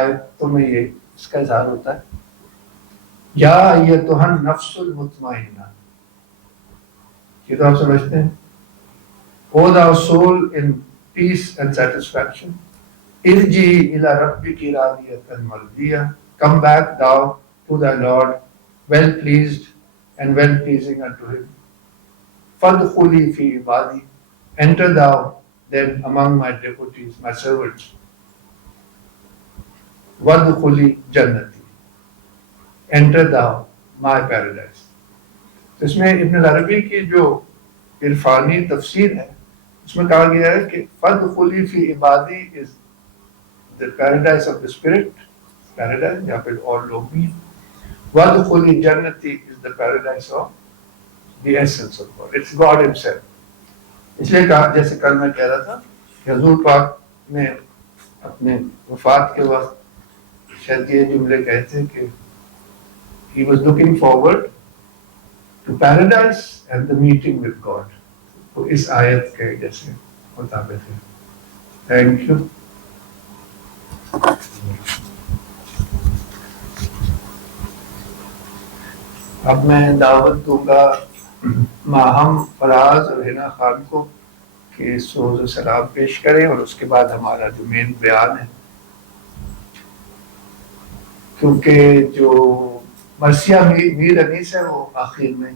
آیتوں میں یہ اس کا اظہار ہوتا ہے. یا ایتھا النفس المطمئنہ, یہ تو آپ سمجھتے ہیں. O thou soul in peace and satisfaction, ارجعی الی ربک راضیۃ Marziya, come back thou to thy Lord, well pleased and well pleasing unto him. فادخلی فی عبادی, enter thou then among my devotees, my servants. وادخلی جنتی, enter thou my paradise. اس میں ابن عربی کی جو عرفانی تفسیر ہے اس میں کہا گیا ہے کہ فادخلی فی عبادی is the paradise of the spirit, paradise یا پھر اور لوگ بھی. وادخلی جنتی is the paradise of the essence of God, it's God himself. اس لیے کہا, جیسے کل میں کہہ رہا تھا کہ حضور پاک نے اپنے وفات کے وقت شاید یہ جملے کہتے ہیں کہ he was looking forward to paradise and the meeting with God. تو اس آیت کے جیسے مطابق ہے. Thank you. اب میں دعوت دوں گا ماہم فراز اور حنا خان کو کہ سوز و سلام پیش کریں اور اس کے بعد ہمارا جو مین بیان ہے, کیونکہ جو مرثیہ میر انیس ہے وہ آخر میں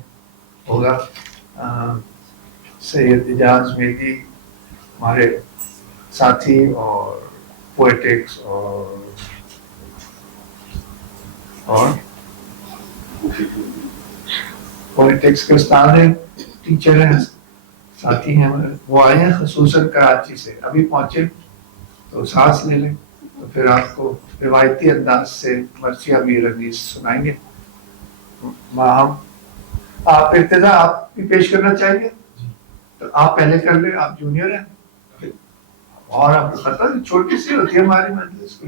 ہوگا. سید اجاز میری ہمارے ساتھی اور پوئٹکس اور پولیٹکس کے استاد ہیں, ٹیچر ہیں, ساتھی ہیں, وہ آئے ہیں خصوصاً کراچی سے, ابھی پہنچے تو سانس لے لیں تو پھر آپ کو روایتی انداز سے مرثیہ میر انیس سنائیں گے. ماہم آپ ابتدا آپ بھی پیش کرنا چاہیں گے تو آپ پہلے کر لیں, آپ جونیئر ہیں اور آپ کو پتہ چھوٹی سی ہوتی ہے ہماری مجلس.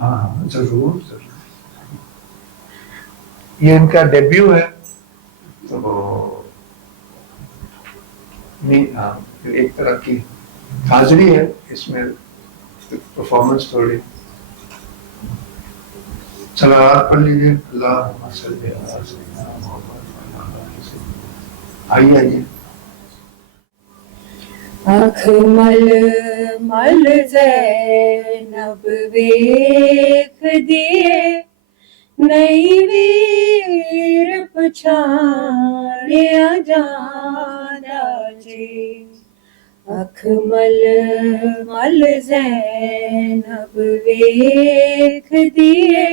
ہاں ضرور ضرور. یہ ان کا ڈیبیو ہے تو ایک طرح کی حاضری ہے, اس میں پرفارمنس تھوڑی. صلوات پڑھ لیجیے. اللہم صلی علی سیدنا محمد. آئیے آئیے. آنکھ مل مل زینب ویکھ دیے, نہیں ویر پچھاڑیا جاندا جی. آنکھ مل مل زینب ویکھ دیے,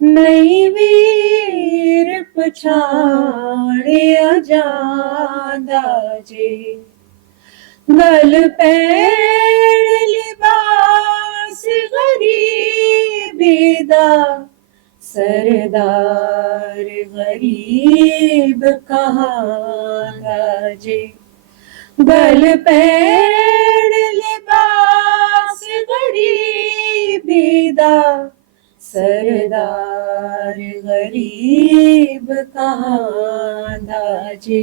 نہیں ویر پچھاڑیا جاندا جی. گل پین لباس غریبی دا, سردار غریب کہاں دا جی. گل پین لباس غریبی دا, سردار غریب کہاں دا جی.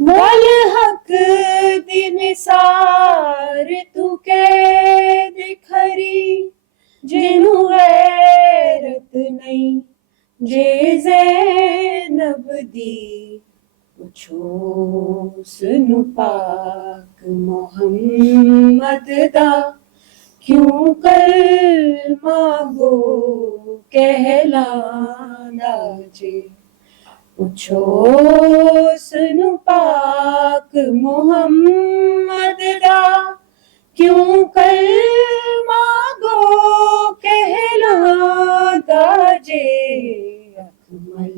گل حق دی نثار تو قید کھری جنوں غیرت نہیں جے زینب دی پوچھو سنو پاک محمد دا کیوں کلمہ گو کہلاندا جے پوچھو سنو پاک محمد دا کیوں کلمہ گو کہلاندا جے اکمل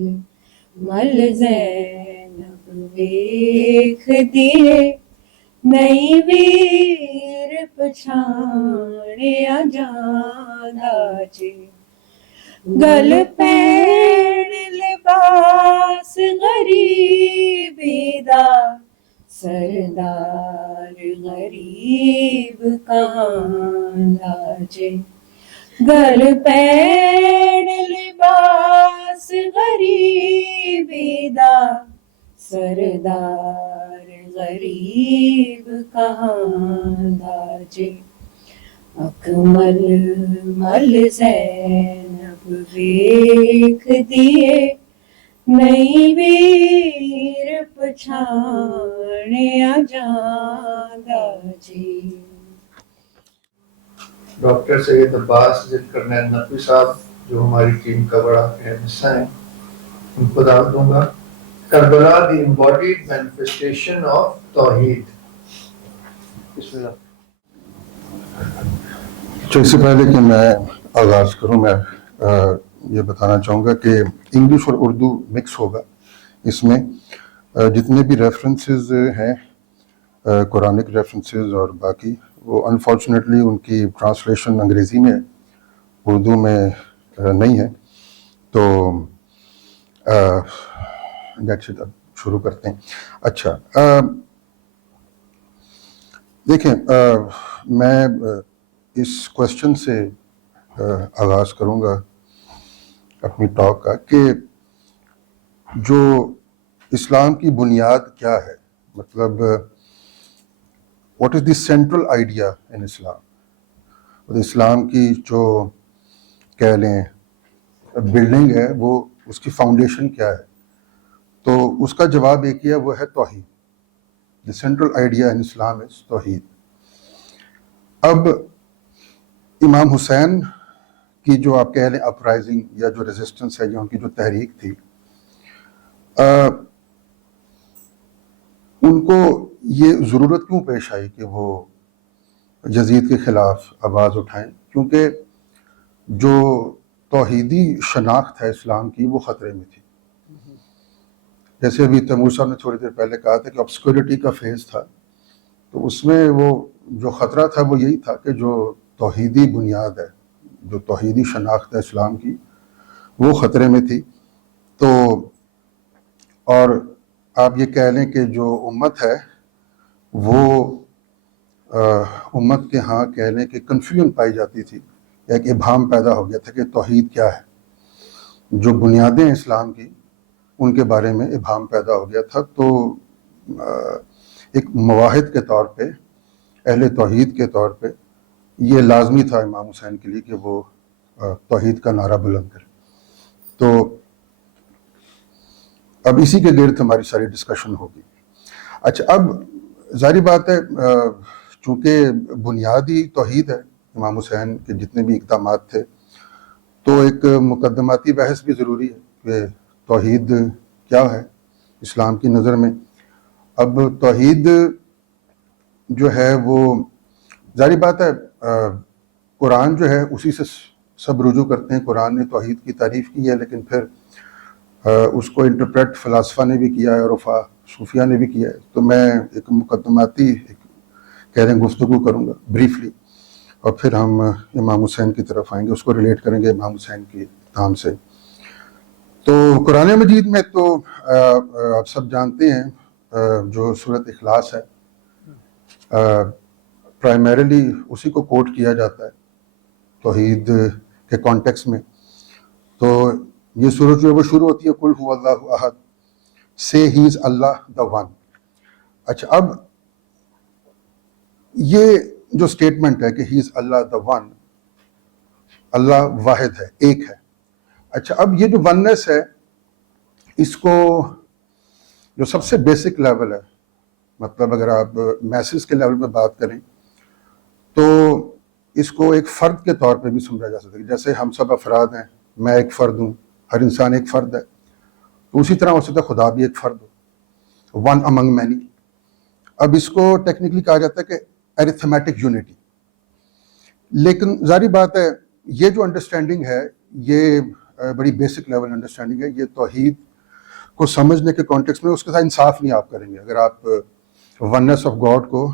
مل زینب ویکھ دیے نئی ویر پچھاڑیا جاندا جے گل پین لباس غریبی دا سردار غریب کہاں دا جے گل پین لباس غریبی دا سردار غریب کہاں دا جے اکمل مل زینب ویکھ دیے نئی ویر پچھاڑیا جاندا جی. ڈاکٹر سید عباس ذوالقرنین نقوی صاحب جو ہماری ٹیم کا بڑا اہم حصہ ہیں ان کو دعوت دوں گا. کربلا دی ایمبوڈیڈ مینیفیسٹیشن آف توحید. بسم اللہ. اس سے پہلے کہ میں آغاز کروں میں یہ بتانا چاہوں گا کہ انگلش اور اردو مکس ہوگا. اس میں جتنے بھی ریفرنسز ہیں قرآنک ریفرنسز اور باقی وہ انفارچونیٹلی ان کی ٹرانسلیشن انگریزی میں اردو میں نہیں ہے. تو اب شروع کرتے ہیں. اچھا دیکھیں میں اس کوشچن سے آغاز کروں گا اپنی ٹاک کا کہ جو اسلام کی بنیاد کیا ہے, مطلب what is the central idea in Islam. Islam کی جو کہہ لیں بلڈنگ ہے وہ اس کی فاؤنڈیشن کیا ہے, تو اس کا جواب ایک ہی ہے, وہ ہے توحید. دی سینٹرل آئیڈیا ان اسلام از توحید. اب امام حسین کی جو آپ کہہ لیں اپرائزنگ یا جو ریزسٹنس ہے یا ان کی جو تحریک تھی, ان کو یہ ضرورت کیوں پیش آئی کہ وہ یزید کے خلاف آواز اٹھائیں, کیونکہ جو توحیدی شناخت ہے اسلام کی وہ خطرے میں تھی. جیسے ابھی تیمور صاحب نے تھوڑی دیر پہلے کہا تھا کہ obscurity کا فیز تھا, تو اس میں وہ جو خطرہ تھا وہ یہی تھا کہ جو توحیدی بنیاد ہے, جو توحیدی شناخت ہے اسلام کی, وہ خطرے میں تھی. تو اور آپ یہ کہہ لیں کہ جو امت ہے وہ امت کے ہاں کہہ لیں کہ کنفیوژن پائی جاتی تھی, ایک ابہام پیدا ہو گیا تھا کہ توحید کیا ہے. جو بنیادیں اسلام کی ان کے بارے میں ابہام پیدا ہو گیا تھا. تو ایک مواحد کے طور پہ, اہل توحید کے طور پہ یہ لازمی تھا امام حسین کے لیے کہ وہ توحید کا نعرہ بلند کرے. تو اب اسی کے گرد ہماری ساری ڈسکشن ہوگی. اچھا, اب ظاہری بات ہے چونکہ بنیادی توحید ہے امام حسین کے جتنے بھی اقدامات تھے, تو ایک مقدماتی بحث بھی ضروری ہے کہ توحید کیا ہے اسلام کی نظر میں. اب توحید جو ہے وہ ظاہری بات ہے قرآن جو ہے اسی سے سب رجوع کرتے ہیں. قرآن نے توحید کی تعریف کی ہے, لیکن پھر اس کو انٹرپریٹ فلاسفہ نے بھی کیا ہے اور صوفیہ نے بھی کیا ہے. تو میں ایک مقدماتی کہہ رہے ہیں گفتگو کروں گا بریفلی, اور پھر ہم امام حسین کی طرف آئیں گے, اس کو ریلیٹ کریں گے امام حسین کی اقدام سے. تو قرآن مجید میں تو آپ سب جانتے ہیں جو سورۃ اخلاص ہے پرائمریلی اسی کو کوٹ کیا جاتا ہے توحید کے کانٹیکس میں. تو یہ سورت جو ہے وہ شروع ہوتی ہے قل هو اللہ احد, سے ہی از اللہ دا ون. اچھا اب یہ جو اسٹیٹمنٹ ہے کہ ہی از اللہ دا ون، اللہ واحد ہے، ایک ہے. اچھا اب یہ جو وننس ہے اس کو جو سب سے بیسک لیول ہے، مطلب اگر آپ میسز کے لیول پہ بات کریں تو اس کو ایک فرد کے طور پہ بھی سمجھا جا سکتا ہے. جیسے ہم سب افراد ہیں، میں ایک فرد ہوں، ہر انسان ایک فرد ہے، تو اسی طرح ہو سکتا ہے خدا بھی ایک فرد ہو، ون امنگ مینی. اب اس کو ٹیکنیکلی کہا جاتا ہے کہ ایرتھمیٹک یونٹی. لیکن ظاہری بات ہے یہ جو انڈرسٹینڈنگ ہے یہ بڑی بیسک لیول انڈرسٹینڈنگ ہے. یہ توحید کو سمجھنے کے کانٹیکس میں اس کے ساتھ انصاف نہیں آپ کریں گے اگر آپ وننس آف گاڈ کو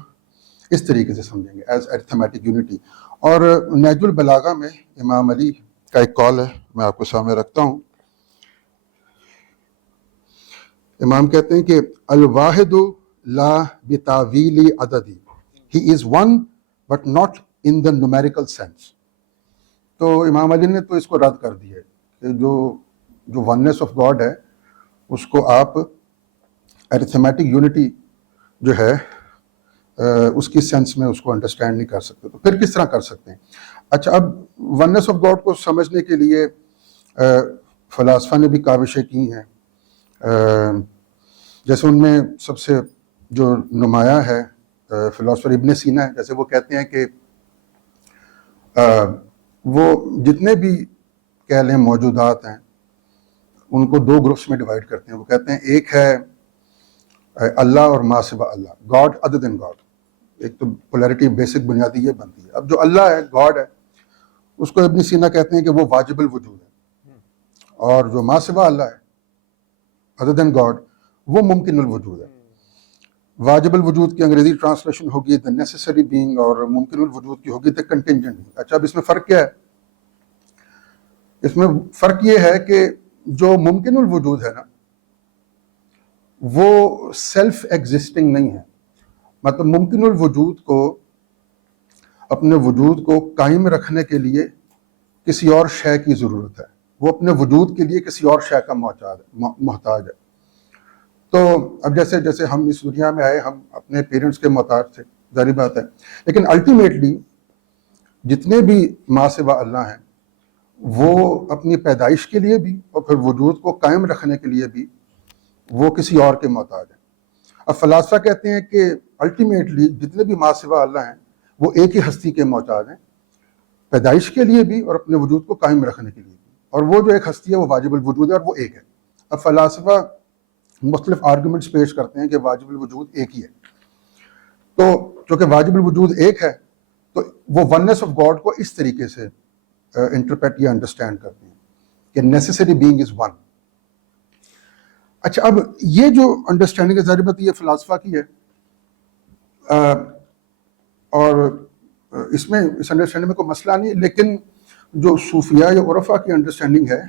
اس طریقے سے سمجھیں گے ایز ایرتھمیٹک یونٹی. اور نہج البلاغہ میں امام علی کا ایک قول ہے، میں آپ کو سامنے رکھتا ہوں. امام کہتے ہیں کہ الواحد لا بتاویل عددی، he is one but not in the numerical sense. تو امام علی نے تو اس کو رد کر دیا ہے کہ جو وننس آف گاڈ ہے اس کو آپ ایرتھمیٹک یونٹی جو ہے اس کی سینس میں اس کو انڈرسٹینڈ نہیں کر سکتے. تو پھر کس طرح کر سکتے ہیں؟ اچھا اب وننس آف گاڈ کو سمجھنے کے لیے فلاسفہ نے بھی کاوشیں کی ہیں. جیسے ان میں سب سے جو نمایاں ہے فلاسفر ابن سینا ہے. جیسے وہ کہتے ہیں کہ وہ جتنے بھی کہہ لیں موجودات ہیں ان کو دو گروپس میں ڈیوائڈ کرتے ہیں. وہ کہتے ہیں ایک ہے اللہ اور ما سوا اللہ، گاڈ ادر دین گاڈ. ایک تو پولیرٹی بیسک بنیادی یہ بنتی ہے. اب جو اللہ ہے، گاڈ ہے، اس کو ابن سینا کہتے ہیں کہ وہ واجب الوجود ہے، اور جو ما سوا اللہ ہے ادر دین گاڈ وہ ممکن الوجود ہے. واجب الوجود کی انگریزی ٹرانسلیشن ہوگی دا نیسیسری بینگ، اور ممکن الوجود کی ہوگی دا کنٹینجنٹ بینگ. اچھا اب اس میں فرق کیا ہے؟ اس میں فرق یہ ہے کہ جو ممکن الوجود ہے نا وہ سیلف ایگزسٹنگ نہیں ہے. مطلب ممکن الوجود کو اپنے وجود کو قائم رکھنے کے لیے کسی اور شے کی ضرورت ہے، وہ اپنے وجود کے لیے کسی اور شے کا محتاج ہے. تو اب جیسے ہم اس دنیا میں آئے ہم اپنے پیرنٹس کے محتاج تھے، ظاہری بات ہے، لیکن الٹیمیٹلی جتنے بھی ما سوا اللہ ہیں وہ اپنی پیدائش کے لیے بھی اور پھر وجود کو قائم رکھنے کے لیے بھی وہ کسی اور کے محتاج ہیں. اب فلاسفہ کہتے ہیں کہ الٹیمیٹلی جتنے بھی ما سوا اللہ ہیں وہ ایک ہی ہستی کے محتاج ہیں، پیدائش کے لیے بھی اور اپنے وجود کو قائم رکھنے کے لیے بھی. اور وہ جو ایک ہستی ہے وہ واجب الوجود ہے اور وہ ایک ہے. اب فلاسفہ مختلف آرگومنٹس پیش کرتے ہیں کہ واجب الوجود ایک ہی ہے. تو چونکہ واجب الوجود ایک ہے تو وہ وننس آف گاڈ کو اس طریقے سے انٹرپریٹ یا انڈرسٹینڈ کرتے ہیں کہ نیسیسری بینگ از ون. اچھا اب یہ جو انڈرسٹینڈنگ ہے ظاہر بات یہ فلاسفہ کی ہے، اور اس میں اس انڈرسٹینڈنگ میں کوئی مسئلہ نہیں، لیکن جو صوفیاء یا عرفاء کی انڈرسٹینڈنگ ہے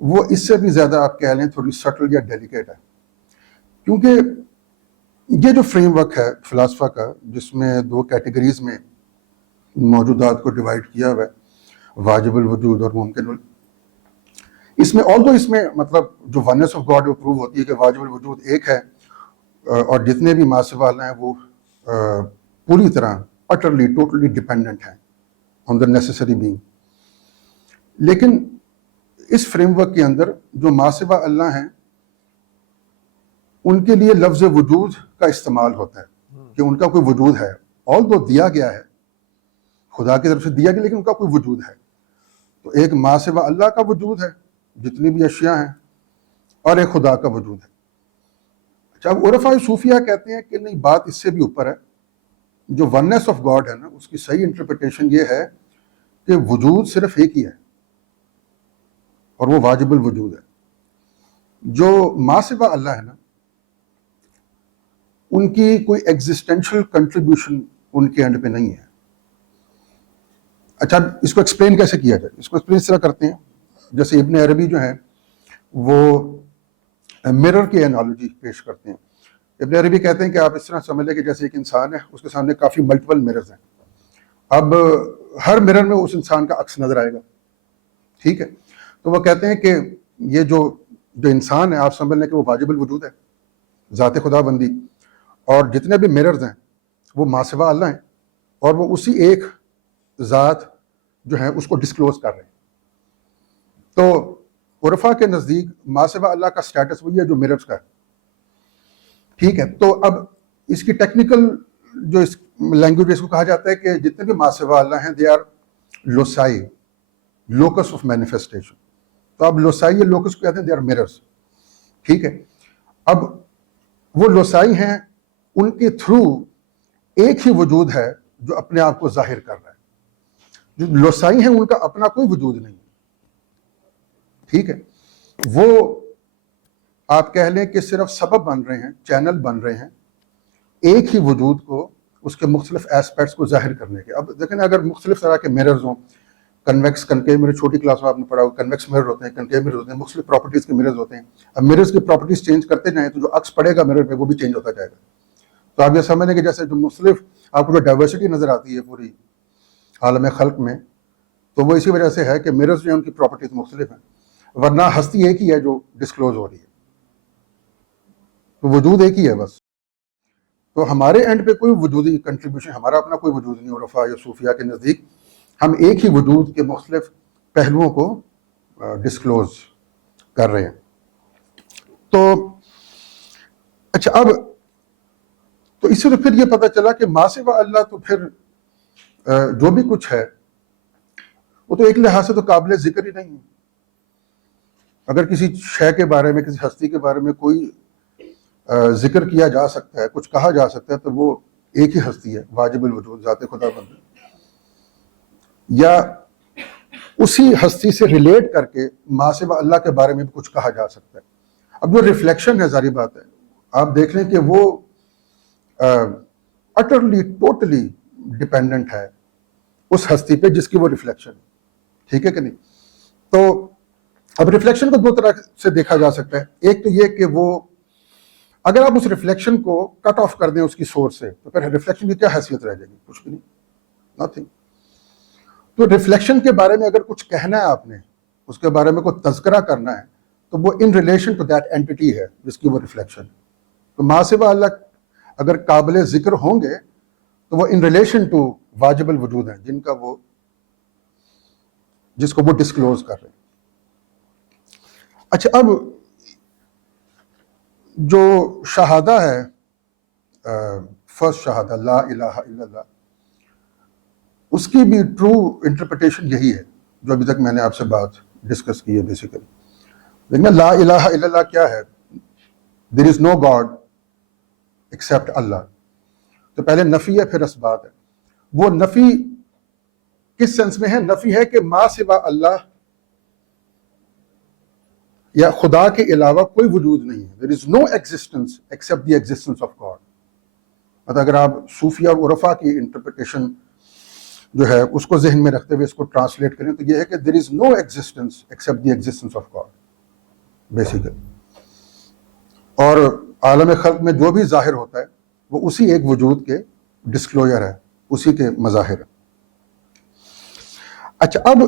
وہ اس سے بھی زیادہ آپ کہہ لیں تھوڑی سٹل یا ڈیلیکیٹ ہے. کیونکہ یہ جو فریم ورک ہے فلاسفہ کا جس میں دو کیٹیگریز میں موجودات کو ڈیوائڈ کیا ہوا ہے، واجب الوجود اور ممکن اس میں اس میں مطلب جو وننس آف گاڈ وہ پروو ہوتی ہے کہ واجب الوجود ایک ہے اور جتنے بھی ما سوا اللہ ہیں وہ پوری طرح اٹرلی ٹوٹلی ڈیپینڈنٹ ہیں آن دا نیسیسری بینگ. لیکن اس فریم ورک کے اندر جو ما سوا اللہ ہیں ان کے لیے لفظ وجود کا استعمال ہوتا ہے کہ ان کا کوئی وجود ہے، although دیا گیا ہے خدا کی طرف سے دیا گیا لیکن ان کا کوئی وجود ہے. تو ایک ما سوا اللہ کا وجود ہے جتنی بھی اشیاء ہیں اور ایک خدا کا وجود ہے. اچھا اب عرفاء صوفیہ کہتے ہیں کہ نہیں، بات اس سے بھی اوپر ہے. جو وننس آف گاڈ ہے نا اس کی صحیح انٹرپریٹیشن یہ ہے کہ وجود صرف ایک ہی ہے اور وہ واجب الوجود ہے. جو ما سوا اللہ ہے نا ان کی کوئی ایگزسٹینشل کنٹریبیوشن ان کے اینڈ پہ نہیں ہے. اچھا اس کو ایکسپلین کیسے کیا جائے؟ اس کو ایکسپلین اس طرح کرتے ہیں جیسے ابن عربی جو ہیں وہ مرر کی انالوجی پیش کرتے ہیں. ابن عربی کہتے ہیں کہ آپ اس طرح سمجھ لیں کہ جیسے ایک انسان ہے اس کے سامنے کافی ملٹیپل مررز ہیں. اب ہر مرر میں اس انسان کا عکس نظر آئے گا، ٹھیک ہے. تو وہ کہتے ہیں کہ یہ جو انسان ہے آپ سمجھ لیں کہ وہ واجب الوجود ہے، ذات خدا بندی، اور جتنے بھی مررز ہیں وہ ما سوا اللہ ہیں، اور وہ اسی ایک ذات جو ہے اس کو ڈسکلوز کر رہے ہیں. تو عرفا کے نزدیک ما سوا اللہ کا سٹیٹس وہی ہے جو مررز کا ہے. ٹھیک ہے، تو اب اس کی ٹیکنیکل جو اس لینگویج اس کو کہا جاتا ہے کہ جتنے بھی ما سوا اللہ ہیں they are loci, locus of manifestation. تو اب لوسائی یا لوکس کو کہتے ہیں دے آر مررز. ٹھیک ہے، اب وہ لوسائی ہیں، ان کے تھرو ایک ہی وجود ہے جو اپنے آپ کو ظاہر کر رہا ہے. جو لوسائی ہیں ان کا اپنا کوئی وجود نہیں. ٹھیک ہے، وہ آپ کہہ لیں کہ صرف سبب بن رہے ہیں، چینل بن رہے ہیں ایک ہی وجود کو، اس کے مختلف ایسپیکٹس کو ظاہر کرنے کے. اب دیکھیں نا، اگر مختلف طرح کے مررز ہوں، کنویکس کنکیو مرر، چھوٹی کلاس میں آپ نے پڑھا ہو، کنویکس مرر ہوتے ہیں، کنکیو مرر ہوتے ہیں، مختلف پراپرٹیز کے مررز ہوتے ہیں. اب مررز کی پراپرٹیز چینج کرتے جائیں تو جو عکس پڑے گا مرر پہ وہ بھی چینج ہوتا جائے گا. تو آپ یہ سمجھ لیں کہ جیسے جو مختلف آپ کو جو ڈائیورسٹی نظر آتی ہے پوری عالم خلق میں، تو وہ اسی وجہ سے ہے کہ مررز جو ہیں ان کی پراپرٹیز مختلف ہیں، ورنہ ہستی ایک ہی ہے جو ڈسکلوز ہو رہی ہے. تو وجود ایک ہی ہے بس. تو ہمارے اینڈ پہ کوئی وجودی کنٹریبیوشن، ہمارا اپنا کوئی وجود نہیں. عرفا یا صوفیہ کے نزدیک ہم ایک ہی وجود کے مختلف پہلوؤں کو ڈسکلوز کر رہے ہیں. تو اچھا، اب تو اس سے تو پھر یہ پتہ چلا کہ ما سوا اللہ تو پھر جو بھی کچھ ہے وہ تو ایک لحاظ سے تو قابل ذکر ہی نہیں ہے. اگر کسی شے کے بارے میں، کسی ہستی کے بارے میں کوئی ذکر کیا جا سکتا ہے، کچھ کہا جا سکتا ہے، تو وہ ایک ہی ہستی ہے، واجب الوجود ذات خدا بند، یا اسی ہستی سے ریلیٹ کر کے ما سوا اللہ کے بارے میں بھی کچھ کہا جا سکتا ہے. اب جو ریفلیکشن ہے، ظاہری بات ہے، آپ دیکھ لیں کہ وہ اٹرلی ٹوٹلی ڈپینڈنٹ ہے اس ہستی پہ جس کی وہ ریفلیکشن ہے. ٹھیک ہے کہ نہیں؟ تو اب ریفلیکشن کو دو طرح سے دیکھا جا سکتا ہے. ایک تو یہ کہ وہ اگر آپ اس ریفلیکشن کو کٹ آف کر دیں اس کی سورس سے، تو پھر ریفلیکشن کی کیا حیثیت رہ جائے گی؟ کچھ بھی نہیں، نتھنگ. تو ریفلیکشن کے بارے میں اگر کچھ کہنا ہے آپ نے، اس کے بارے میں کوئی تذکرہ کرنا ہے، تو وہ in relation to that entity ہے جس کی وہ ریفلیکشن ہے. تو ما سوا اللہ اگر قابل ذکر ہوں گے تو وہ ان ریلیشن ٹو واجب الوجود ہیں جن کا وہ، جس کو وہ ڈسکلوز کر رہے ہیں. اچھا، اب جو شہادہ ہے، فرسٹ شہادہ لا الہ الا اللہ، اس کی بھی ٹرو انٹرپریٹیشن یہی ہے جو ابھی تک میں نے آپ سے بات ڈسکس کی ہے. بیسیکلی دیکھنا، لا الہ الا اللہ کیا ہے؟ There is know God accept اللہ. تو پہلے نفی ہے، پھر اثبات ہے. وہ نفی کس سینس میں ہے؟ نفی ہے کہ ما سوا اللہ یا خدا کے علاوہ کوئی وجود نہیں ہے. There is no existence except the existence of God. مطلب اگر آپ صوفیہ اور عرفا کی انٹرپریٹیشن جو ہے اس کو ذہن میں رکھتے ہوئے اس کو ٹرانسلیٹ کریں تو یہ ہے کہ there is no existence except the existence of God basically. اور عالم خلق میں جو بھی ظاہر ہوتا ہے وہ اسی ایک وجود کے ڈسکلوجر ہے، اسی کے مظاہر ہے. اچھا، اب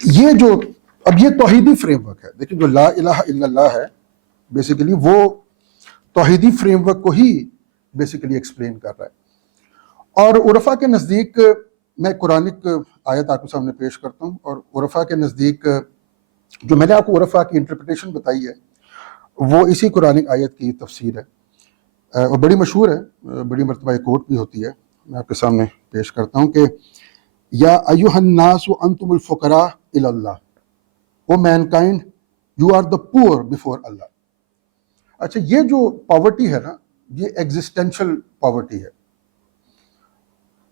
یہ توحیدی فریم ورک ہے. دیکھیں، جو لا الہ الا اللہ ہے بیسیکلی وہ توحیدی فریم ورک کو ہی بیسیکلی ایکسپلین کر رہا ہے. اور عرفا کے نزدیک، میں قرآنک آیت آپ کے سامنے پیش کرتا ہوں، اور عرفا کے نزدیک جو میں نے آپ کو عرفا کی انٹرپریٹیشن بتائی ہے وہ اسی قرآنک آیت کی تفسیر ہے، اور بڑی مشہور ہے، بڑی مرتبہ کوٹ بھی ہوتی ہے. میں آپ کے سامنے پیش کرتا ہوں کہ یا ایھا الناس انتم الفقراء الی اللہ، او مینکائنڈ یو آر دا پور بفور اللہ. اچھا، یہ جو پاورٹی ہے نا، یہ ایگزسٹینشل پاورٹی ہے.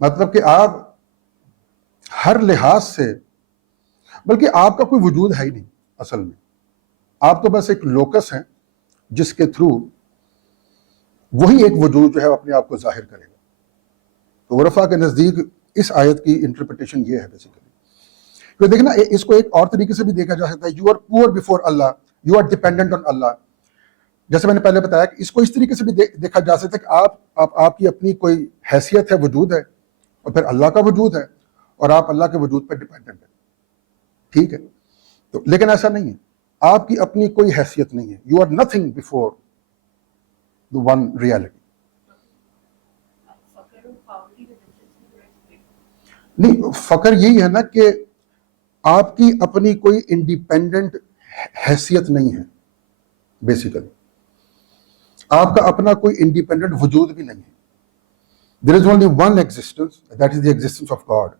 مطلب کہ آپ ہر لحاظ سے، بلکہ آپ کا کوئی وجود ہے ہی نہیں اصل میں. آپ تو بس ایک لوکس ہیں جس کے تھرو وہی ایک وجود جو ہے اپنے آپ کو ظاہر کرے گا. تو عرفا کے نزدیک اس آیت کی انٹرپریٹیشن یہ ہے بیسیکلی. تو دیکھیں نا، اس کو ایک اور طریقے سے بھی دیکھا جا سکتا ہے. You are poor before Allah, you are dependent on Allah. جیسے میں نے پہلے بتایا کہ اس کو اس طریقے سے بھی دیکھا جا سکتا ہے کہ آپ کی اپنی کوئی حیثیت ہے، وجود ہے، اور پھر اللہ کا وجود ہے، اور آپ اللہ کے وجود پر ڈیپینڈنٹ ہیں. ٹھیک ہے، تو لیکن ایسا نہیں ہے. آپ کی اپنی کوئی حیثیت نہیں ہے. You are nothing before the one reality. نہیں فقر یہی ہے نا کہ آپ کی اپنی کوئی انڈیپینڈنٹ حیثیت نہیں ہے. بیسیکلی آپ کا اپنا کوئی انڈیپینڈنٹ وجود بھی نہیں ہے. There is only one existence, that is the existence of God.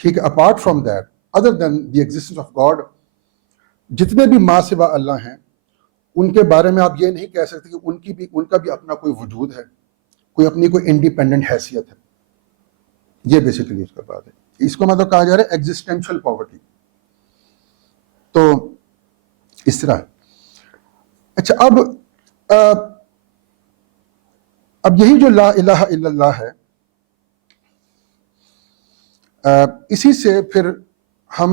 ٹھیک ہے, apart from that, other than the existence of God, جتنے بھی ماں سوا اللہ ہیں ان کے بارے میں آپ یہ نہیں کہہ سکتے کہ ان کا بھی اپنا کوئی وجود ہے, کوئی اپنی کوئی انڈیپینڈنٹ حیثیت ہے. یہ بیسیکلی اس کا بات ہے. اس کو مطلب کہا جا رہا ہے ایگزسٹینشل پاورٹی. تو اس طرح ہے. اچھا, اب یہی جو لا الہ الا اللہ ہے, اسی سے پھر ہم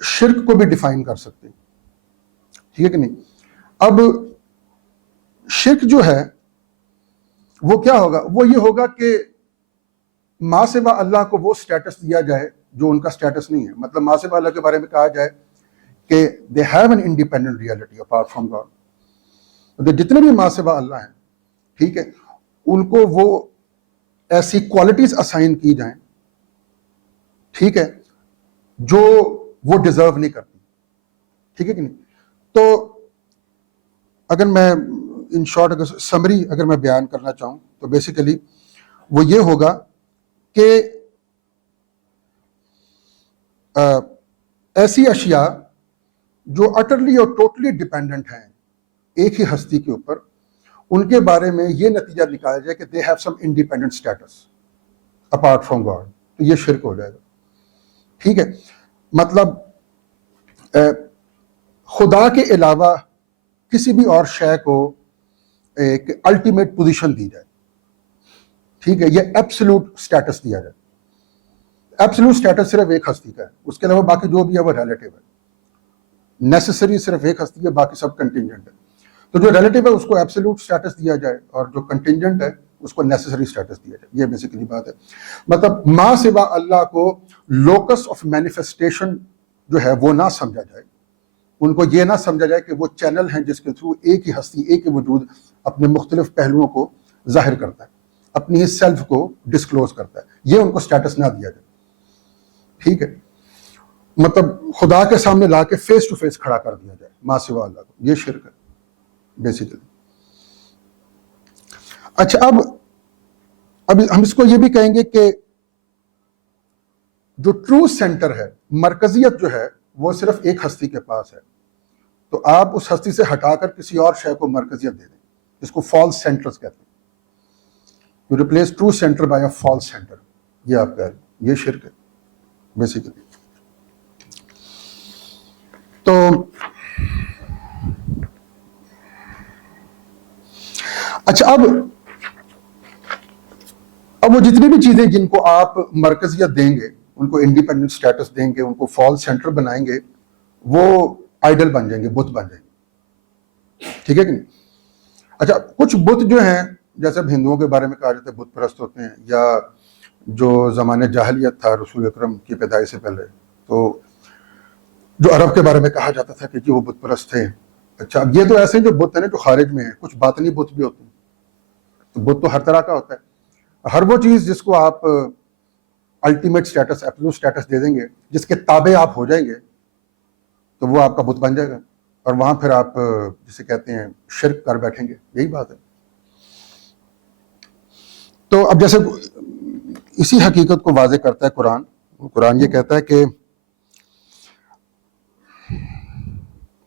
شرک کو بھی ڈیفائن کر سکتے ہیں. ٹھیک ہے کہ نہیں؟ اب شرک جو ہے وہ کیا ہوگا؟ وہ یہ ہوگا کہ ماں سوا اللہ کو وہ سٹیٹس دیا جائے جو ان کا سٹیٹس نہیں ہے. مطلب ماں سوا اللہ کے بارے میں کہا جائے کہ they have an independent reality apart from God. جتنے بھی ماں سوا اللہ ہیں, ٹھیک ہے, ان کو وہ ایسی کوالٹیز اسائن کی جائیں, ٹھیک ہے, جو وہ ڈیزرو نہیں کرتی. ٹھیک ہے کہ نہیں؟ تو اگر میں ان شارٹ اگر سمری اگر میں بیان کرنا چاہوں تو بیسیکلی وہ یہ ہوگا کہ ایسی اشیاء جو اٹرلی اور ٹوٹلی ڈیپینڈنٹ ہیں ایک ہی ہستی کے اوپر, ان کے بارے میں یہ نتیجہ نکالا جائے کہ they have some independent status apart from God, تو یہ شرک ہو جائے گا. ٹھیک ہے, مطلب خدا کے علاوہ کسی بھی اور شے کو ایک الٹیمیٹ پوزیشن دی جائے. ٹھیک ہے, یہ ایبسولوٹ اسٹیٹس دیا جائے. ایبسولوٹ اسٹیٹس صرف ایک ہستی کا ہے, اس کے علاوہ باقی جو بھی ہے وہ ریلیٹیو ہے. نیسسری صرف ایک ہستی ہے, باقی سب کنٹینجنٹ ہے. تو جو ریلیٹیو ہے اس کو ایبسولوٹ اسٹیٹس دیا جائے اور جو کنٹینجنٹ ہے اس کو نیسسری اسٹیٹس دیا جائے. یہ بیسیکلی بات ہے. مطلب ماں سوا اللہ کو لوکس آف مینیفیسٹیشن جو ہے وہ نہ سمجھا جائے. ان کو یہ نہ سمجھا جائے کہ وہ چینل ہیں جس کے تھرو ایک ہی ہستی, ایک ہی وجود اپنے مختلف پہلوؤں کو ظاہر کرتا ہے, اپنی ہی سیلف کو ڈسکلوز کرتا ہے. یہ ان کو اسٹیٹس نہ دیا جائے. ٹھیک ہے, مطلب خدا کے سامنے لا کے فیس ٹو فیس کھڑا کر دیا جائے ماں سوا اللہ کو. یہ شرک ہے بیسیکلی. اچھا, اب ہم اس کو یہ بھی کہیں گے کہ جو ٹرو سینٹر ہے, مرکزیت جو ہے وہ صرف ایک ہستی کے پاس ہے. تو آپ اس ہستی سے ہٹا کر کسی اور شے کو مرکزیت دے دیں, جس کو فالس سینٹرز کہتے ہیں. You replace true centre by a false centre. یہ آپ کہہ رہے ہیں, یہ شرک ہے بیسیکلی. تو اچھا, اب وہ جتنی بھی چیزیں جن کو آپ مرکزیت دیں گے, ان کو انڈیپینڈنٹ سٹیٹس دیں گے, ان کو فالس سینٹر بنائیں گے, وہ آئیڈل بن جائیں گے, بت بن جائیں گے. ٹھیک ہے کہ نہیں؟ اچھا, کچھ بت جو ہیں جیسے اب ہندوؤں کے بارے میں کہا جاتا ہے بت پرست ہوتے ہیں, یا جو زمانے جاہلیت تھا رسول اکرم کی پیدائش سے پہلے, تو جو عرب کے بارے میں کہا جاتا تھا کہ جی وہ بت پرست تھے. اچھا, اب یہ تو ایسے جو بت ہیں جو خارج میں ہیں, کچھ باطنی بت بھی ہوتے ہیں. تو بت تو ہر طرح کا ہوتا ہے. ہر وہ چیز جس کو آپ الٹیمیٹ سٹیٹس, ایبسولوٹ سٹیٹس دے دیں گے, جس کے تابع آپ ہو جائیں گے, تو وہ آپ کا بت بن جائے گا, اور وہاں پھر آپ جسے کہتے ہیں شرک کر بیٹھیں گے. یہی بات ہے. تو اب جیسے اسی حقیقت کو واضح کرتا ہے قرآن یہ کہتا ہے کہ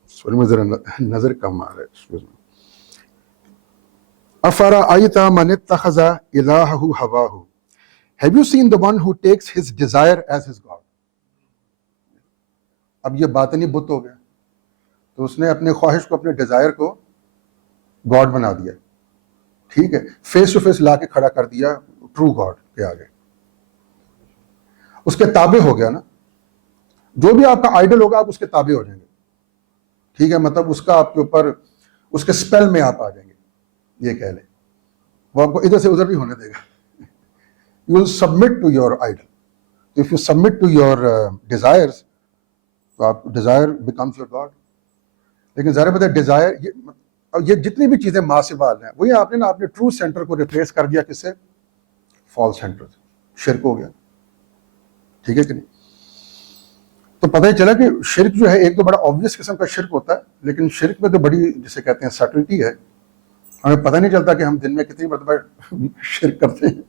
سوری میں ذرا نظر کم آ رہا ہے. أَفَرَأَيْتَ مَنِ اتَّخَذَ إِلَٰهَهُ هَوَاهُ Have you seen the one who takes his desire as his God? اب یہ باطنی بت ہو گیا, تو اس نے اپنے خواہش کو, اپنے ڈیزائر کو گاڈ بنا دیا. ٹھیک ہے, فیس ٹو فیس لا کے کھڑا کر دیا ٹرو گاڈ کے آگے. اس کے تابع ہو گیا نا. جو بھی آپ کا آئیڈل ہوگا آپ اس کے تابع ہو جائیں گے. ٹھیک ہے, مطلب اس کا آپ کے اوپر, اس کے اسپیل میں آپ آ جائیں گے, یہ کہہ لیں. وہ آپ کو ادھر سے ادھر نہیں ہونے دے گا. You will submit to your idol. If you submit to your desires, تو آپ desire becomes your God. لیکن ظاہر بات ہے ڈیزائر, یہ جتنی بھی چیزیں ماں سے بعد ہیں وہی آپ نے نا اپنے ٹرو سینٹر کو ریپلیس کر دیا کس سے؟ فالس سینٹر سے. شرک ہو گیا. ٹھیک ہے کہ نہیں؟ تو پتہ ہی چلا کہ شرک جو ہے ایک تو بڑا آبویس قسم کا شرک ہوتا ہے, لیکن شرک میں تو بڑی جسے کہتے ہیں سٹلٹی ہے. ہمیں پتہ نہیں چلتا کہ ہم دن میں کتنی مرتبہ شرک کرتے ہیں.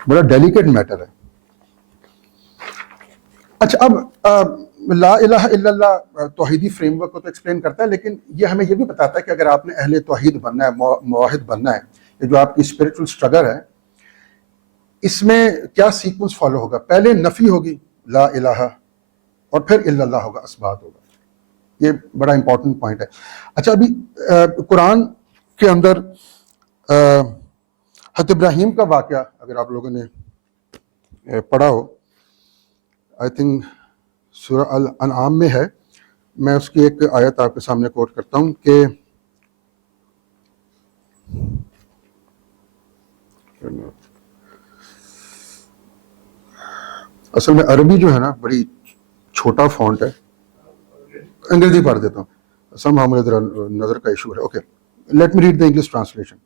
بڑا ڈیلیکیٹ میٹر ہے. اچھا اب لا الہ الا اللہ توحیدی فریم ورک کو تو ایکسپلین کرتا ہے, لیکن یہ ہمیں یہ بھی بتاتا ہے کہ اگر آپ نے اہل توحید بننا ہے, موحد بننا ہے, یہ جو آپ کی اسپرچل اسٹرگل ہے اس میں کیا سیکوینس فالو ہوگا. پہلے نفی ہوگی لا الہ, اور پھر الا اللہ ہوگا, اثبات ہوگا. یہ بڑا امپورٹنٹ پوائنٹ ہے. اچھا ابھی قرآن کے اندر حضرت ابراہیم کا واقعہ اگر آپ لوگوں نے پڑھا ہو, آئی تھنک سورہ الانعام میں ہے, میں اس کی ایک آیت آپ کے سامنے کوٹ کرتا ہوں کہ اصل میں عربی جو ہے نا بڑی چھوٹا فونٹ ہے, انگریزی پڑھ دیتا ہوں, سم ہاؤ مجھے ذرا نظر کا ایشو ہے. Okay let me read the English translation.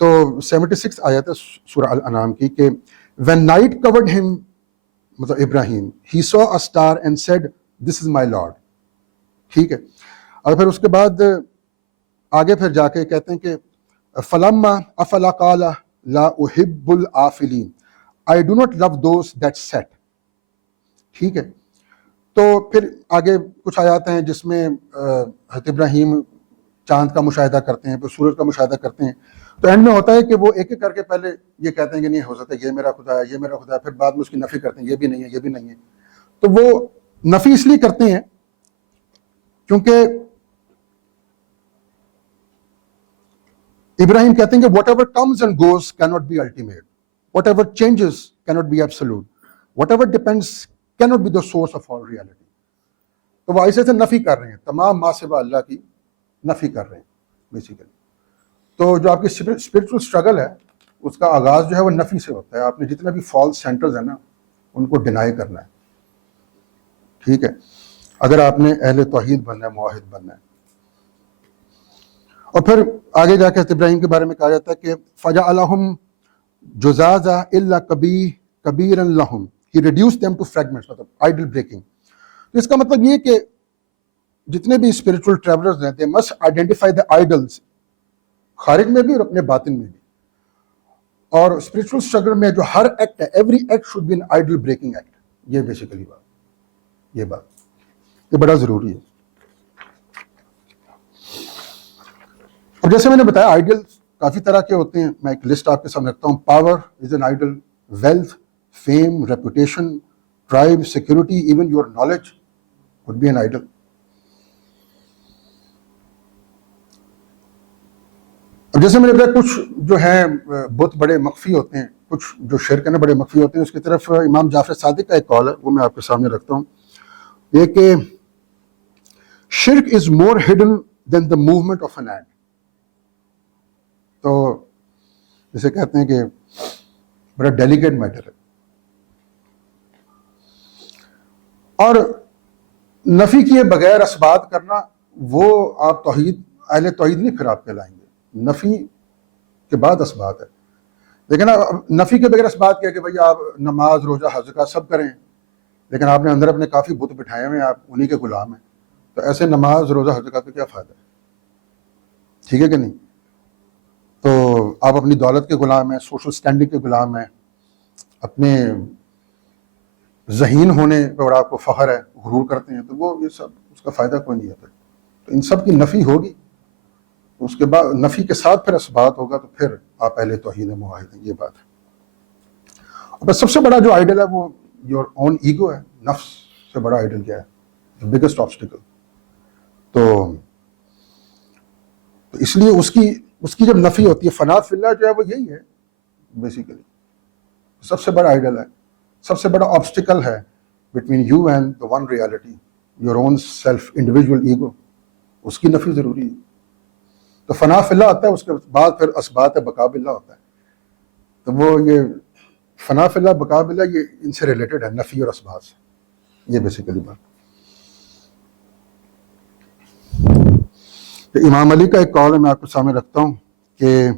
تو 76 آیت ہے سورہ الانعام کی کہ when night covered him, مطلب ابراہیم, he saw a star and said this is my Lord. ٹھیک ہے, اور پھر اس کے بعد آگے پھر جا کے کہتے ہیں کہ فلما افلا قال لا احب الافلین, I do not love those that set. ٹھیک ہے, تو پھر آگے کچھ آیات ہیں جس میں حضرت ابراہیم چاند کا مشاہدہ کرتے ہیں, پھر سورج کا مشاہدہ کرتے ہیں. تو اینڈ میں ہوتا ہے کہ وہ ایک ایک کر کے پہلے یہ کہتے ہیں کہ نہیں ہو سکتا, یہ میرا خدا ہے, یہ میرا خدا ہے, پھر بعد میں اس کی نفی کرتے ہیں, یہ بھی نہیں ہے, یہ بھی نہیں ہے. تو وہ نفی اس لیے کرتے ہیں کیونکہ ابراہیم کہتے ہیں کہ whatever comes and goes can not be ultimate, whatever changes can not be absolute, whatever depends can not be the source of all reality. تو وہ ایسے سے نفی کر رہے ہیں, تمام ما سوا اللہ کی نفی کر رہے ہیں بیسیکلی. تو جو آپ کی اسپرچل اسٹرگل ہے اس کا آغاز جو ہے وہ نفی سے ہوتا ہے. آپ نے جتنے بھی فالس سینٹرز ہیں نا ان کو ڈینائی کرنا ہے. ٹھیک ہے, اگر آپ نے اہل توحید بننا ہے, موحد بننا ہے. اور پھر آگے جا کے ابراہیم کے بارے میں کہا جاتا ہے کہ فجعلہم جزازا الا کبیرا لہم, he reduced them to fragments, مطلب آئیڈل بریکنگ. تو اس کا مطلب یہ کہ جتنے بھی اسپرچل ٹریولرز ہیں they must identify the idols, خارج میں بھی اور اپنے باطن میں بھی. اور اسپرچل اسٹرگل میں جو ہر ایکٹ ہے, every act should be an idol breaking act. یہ بیسیکلی بات یہ بڑا ضروری ہے. اور جیسے میں نے بتایا آئیڈل کافی طرح کے ہوتے ہیں, میں ایک لسٹ آپ کے سامنے رکھتا ہوں. Power is an idol, wealth, fame, reputation, tribe, security, even your knowledge would be an idol. اب جیسے میں نے بتایا کچھ جو ہیں بت بڑے مخفی ہوتے ہیں, کچھ جو شرک ہیں بڑے مخفی ہوتے ہیں. اس کی طرف امام جعفر صادق کا ایک قول ہے, وہ میں آپ کے سامنے رکھتا ہوں. یہ کہ شرک is more hidden than the movement of an ant. تو جسے کہتے ہیں کہ بڑا ڈیلیکیٹ میٹر ہے. اور نفی کیے بغیر اثبات کرنا, وہ آپ توحید اہل توحید نہیں پھر آپ کہلائیں گے. نفی کے بعد اثبات ہے. لیکن نفی کے بغیر اثبات کیا کہ بھائی آپ نماز, روزہ, حج, زکات سب کریں, لیکن آپ نے اندر اپنے کافی بت بٹھائے ہوئے ہیں, آپ انہی کے غلام ہیں. تو ایسے نماز, روزہ, حج, زکات کا کیا فائدہ ہے؟ ٹھیک ہے کہ نہیں؟ تو آپ اپنی دولت کے غلام ہیں, سوشل سٹینڈنگ کے غلام ہیں, اپنے ذہین ہونے پر آپ کو فخر ہے, غرور کرتے ہیں. تو وہ یہ سب اس کا فائدہ کوئی نہیں ہے. تو ان سب کی نفی ہوگی, اس کے بعد نفی کے ساتھ پھر اثبات ہوگا, تو پھر آپ اہل توحید موحد ہیں. یہ بات ہے. اور سب سے بڑا جو آئیڈل ہے وہ یور اون ایگو ہے. نفس سے بڑا آئیڈل کیا ہے؟ Biggest obstacle. تو اس لیے اس کی جب نفی ہوتی ہے, فنا فی اللہ جو ہے وہ یہی ہے بیسیکلی. سب سے بڑا آئیڈل ہے, سب سے بڑا آبسٹیکل ہے between you and the one reality, your own self individual ego. اس کی نفی ضروری ہے. تو فنا فی اللہ آتا ہے, اس کے بعد پھر اثبات بقاء باللہ ہوتا ہے. تو وہ یہ فنا فی اللہ, بقاء باللہ, یہ ان سے ریلیٹڈ ہے, نفی اور اثبات سے. یہ بیسیکلی بات. کہ امام علی کا ایک قول ہے، میں آپ کے سامنے رکھتا ہوں کہ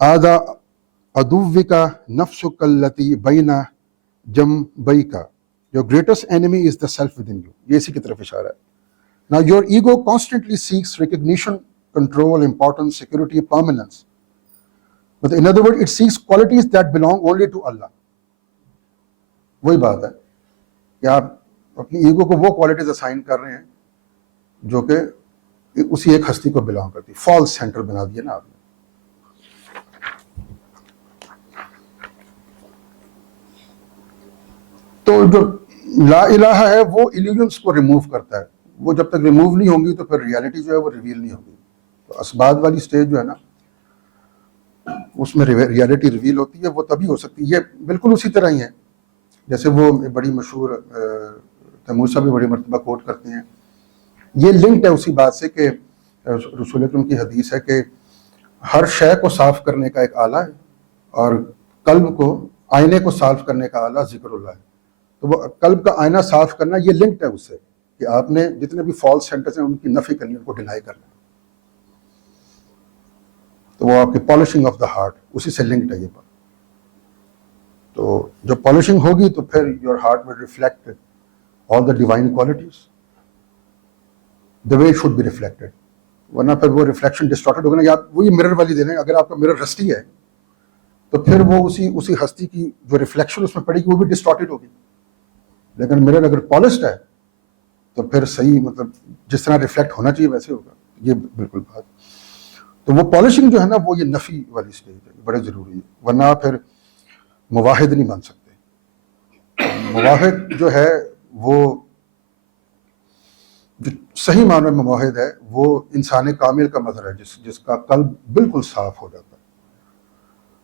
آدھا عدوک نفسک التی بین جنبیک، your greatest enemy is the self within you. یہ اسی کی طرف اشارہ ہے. Now your ego constantly seeks recognition, control, importance, security, permanence. But in other words, it seeks qualities that belong only to Allah. وہی بات ہے کہ آپ اپنی ایگو کو وہ کوالٹیز اسائن کر رہے ہیں جو کہ اسی ایک ہستی کو بلانگ کرتی. فالس سینٹر بنا دیا نا آپ نے. تو جو لا الہ ہے وہ ایلیجنس کو ریموو کرتا ہے. وہ جب تک ریموو نہیں ہوں گی تو پھر ریالٹی جو ہے وہ ریویل نہیں ہوگی. تو اسباد والی سٹیج جو ہے نا اس میں ریالٹی ریویل ہوتی ہے. وہ تبھی ہو سکتی ہے. یہ بالکل اسی طرح ہی ہے جیسے وہ بڑی مشہور تیمور صاحب بھی بڑی مرتبہ کوٹ کرتے ہیں. یہ لنکڈ ہے اسی بات سے کہ رسول اکرم کی حدیث ہے کہ ہر شے کو صاف کرنے کا ایک آلہ ہے اور قلب کو آئینے کو صاف کرنے کا آلہ ذکر اللہ ہے. تو وہ قلب کا آئینہ صاف کرنا یہ لنکڈ ہے اس سے کہ آپ نے جتنے بھی فالس سینٹرز ہیں ان کی نفی کرنی، ان کو ڈینائی کرنا. تو وہ آپ کی پالشنگ آف دا ہارٹ اسی سے لنکڈ ہے یہ بات. تو جب پالشنگ ہوگی تو پھر your heart will reflect all the divine qualities the way it should be reflected. ورنہ پھر وہ ریفلیکشن ڈسٹارٹڈ ہوگا نا. یا وہی مرر والی دے دیں. اگر آپ کا مرر رسٹی ہے تو پھر وہ اسی ہستی کی جو ریفلیکشن اس میں پڑے گی وہ بھی ڈسٹارٹڈ ہوگی. لیکن مرر اگر پالشڈ ہے تو پھر صحیح مطلب جس طرح ریفلیکٹ ہونا چاہیے ویسے ہوگا. یہ بالکل بات. تو وہ پالشنگ جو ہے نا وہ یہ نفی والی سٹیج ہے، بڑے ضروری ہے. ورنہ پھر مواحد نہیں بن سکتے. مواحد جو ہے وہ جو صحیح معنی میں مواحد ہے وہ انسان کامل کا مظہر ہے جس کا قلب بالکل صاف ہو جاتا ہے.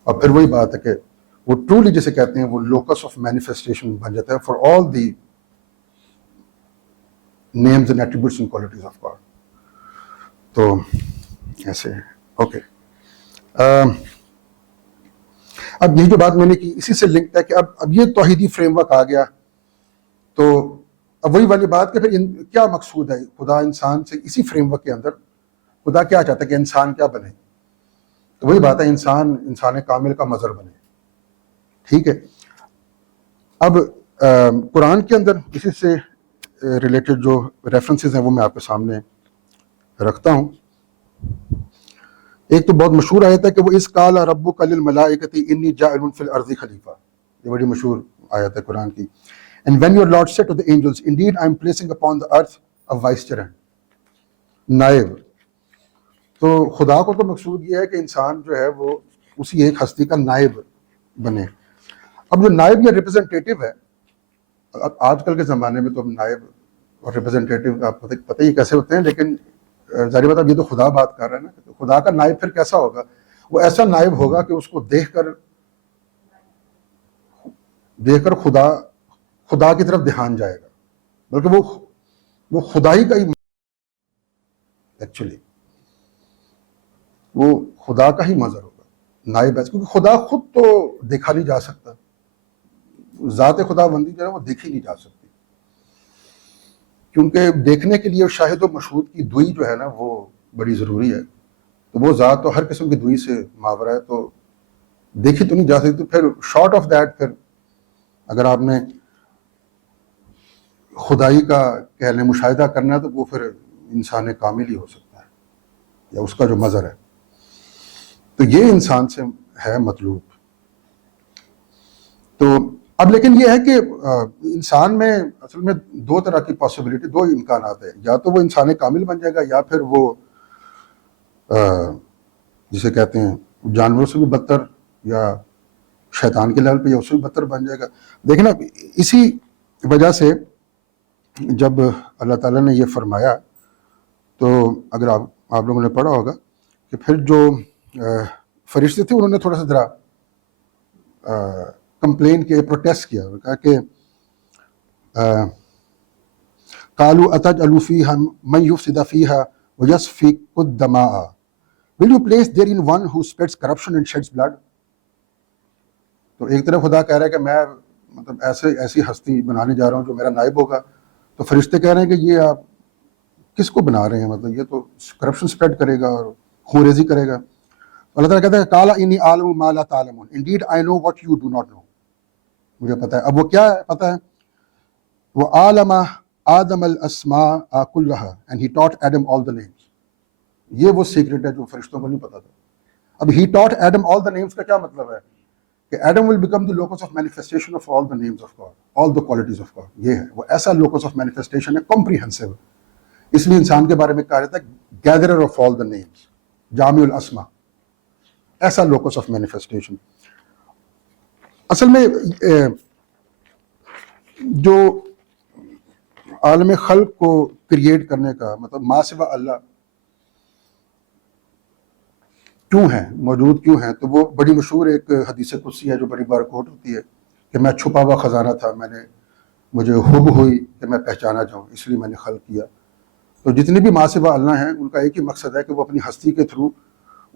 اور پھر وہی بات ہے کہ وہ ٹرولی جسے کہتے ہیں وہ لوکس آف مینیفیسٹیشن بن جاتا ہے for all the names and attributes and qualities of God. تو ایسے اوکے. اب یہی جو بات میں نے کی اسی سے لنکڈ ہے کہ اب یہ توحیدی فریم ورک آ گیا. تو اب وہی والی بات کہ پھر کیا مقصود ہے خدا انسان سے اسی فریم ورک کے اندر خدا کیا چاہتا ہے کہ انسان کیا بنے. تو وہی بات ہے انسان کامل کا مظہر بنے. ٹھیک ہے. اب قرآن کے اندر اسی سے ریلیٹڈ جو ریفرنسز ہیں وہ میں آپ کے سامنے رکھتا ہوں. ایک تو بہت مشہور آیت ہے کہ وہ اس قال ربک للملائکۃ انی جاعل فی الارض خلیفہ. یہ بڑی مشہور آیت ہے قرآن کی. And when your Lord said to the angels, indeed I am placing upon the earth a vicegerent, نائب. تو خدا کو تو مقصود یہ ہے کہ انسان جو ہے وہ اسی ایک ہستی کا نائب بنے. اب جو نائب یا ریپرزنٹیٹیو ہے، آج کل کے زمانے میں تو نائب اور ریپرزنٹیٹیو آپ پتہ ہی کیسے ہوتے ہیں، لیکن ظاہر بات اب یہ تو خدا بات کر رہا ہے نا. تو خدا کا نائب پھر کیسا ہوگا؟ وہ ایسا نائب ہوگا کہ اس کو دیکھ کر خدا کی طرف دھیان جائے گا. بلکہ وہ خدا ہی کا ہی ایکچولی وہ خدا کا ہی مظہر ہوگا نائب ہے. کیونکہ خدا خود تو دیکھا نہیں جا سکتا. ذات خدا بندی جو ہے وہ دیکھی نہیں جا سکتی، کیونکہ دیکھنے کے لیے شاہد و مشہود کی دوئی جو ہے نا وہ بڑی ضروری ہے. تو وہ ذات تو ہر قسم کی دوئی سے ماورا ہے، تو دیکھی تو نہیں جا سکتی. پھر شارٹ آف دیٹ پھر اگر آپ نے خدائی کا کہہ لیں مشاہدہ کرنا ہے تو وہ پھر انسان کامل ہی ہو سکتا ہے یا اس کا جو مظہر ہے. تو یہ انسان سے ہے مطلوب. تو اب لیکن یہ ہے کہ انسان میں اصل میں دو طرح کی پاسبلٹی، دو امکانات ہیں. یا تو وہ انسان کامل بن جائے گا یا پھر وہ جسے کہتے ہیں جانوروں سے بھی بدتر یا شیطان کے لیول پہ یا اس سے بھی بدتر بن جائے گا. دیکھیں نا اسی وجہ سے جب اللہ تعالیٰ نے یہ فرمایا تو اگر آپ لوگوں نے پڑھا ہوگا کہ پھر جو فرشتے تھے انہوں نے تھوڑا سا ذرا کمپلین کیا، پروٹیسٹ کیا. کہا کہ قالوا اتجعل فیہا من یفسد فیہا ویسفک الدماء will you place therein one who spreads corruption and sheds blood. تو ایک طرف خدا کہہ رہا ہے کہ میں مطلب ایسی ہستی بنانے جا رہا ہوں جو میرا نائب ہوگا. تو فرشتے کہہ رہے ہیں کہ یہ آپ کس کو بنا رہے ہیں؟ مطلب یہ تو کرپشن اسپریڈ کرے گا اور خونریزی کرے گا. اللہ تعالیٰ کہتا ہے کالا انی عالم ما لا تعلمون، indeed I know what you do not know. مجھے پتہ ہے. اب وہ کیا ہے پتہ ہے؟ وہ عالم آدم الاسماء کلھا and he taught Adam all the names. یہ وہ سیکرٹ ہے جو فرشتوں کو نہیں پتا تھا. اب ہی taught Adam all the names کا کیا مطلب ہے؟ کہ Adam will become the locus of manifestation of all the names of God, all the qualities of God. یہ ہے وہ ایسا لوکس آف مینیفیسٹیشن ہے کمپریہنسو. اس لیے انسان کے بارے میں کہا جاتا ہے gatherer of all the names, جامع الاسماء، ایسا لوکس آف مینیفیسٹیشن. اصل میں جو عالم خلق کو کریٹ کرنے کا مطلب ما سوا اللہ کیوں ہیں، موجود کیوں ہیں، تو وہ بڑی مشہور ایک حدیث قدسی ہے جو بڑی بار کوٹ ہوتی ہے کہ میں چھپا ہوا خزانہ تھا، مجھے حب ہوئی کہ میں پہچانا جاؤں، اس لیے میں نے خلق کیا. تو جتنے بھی ما سوا اللہ ہیں ان کا ایک ہی مقصد ہے کہ وہ اپنی ہستی کے تھرو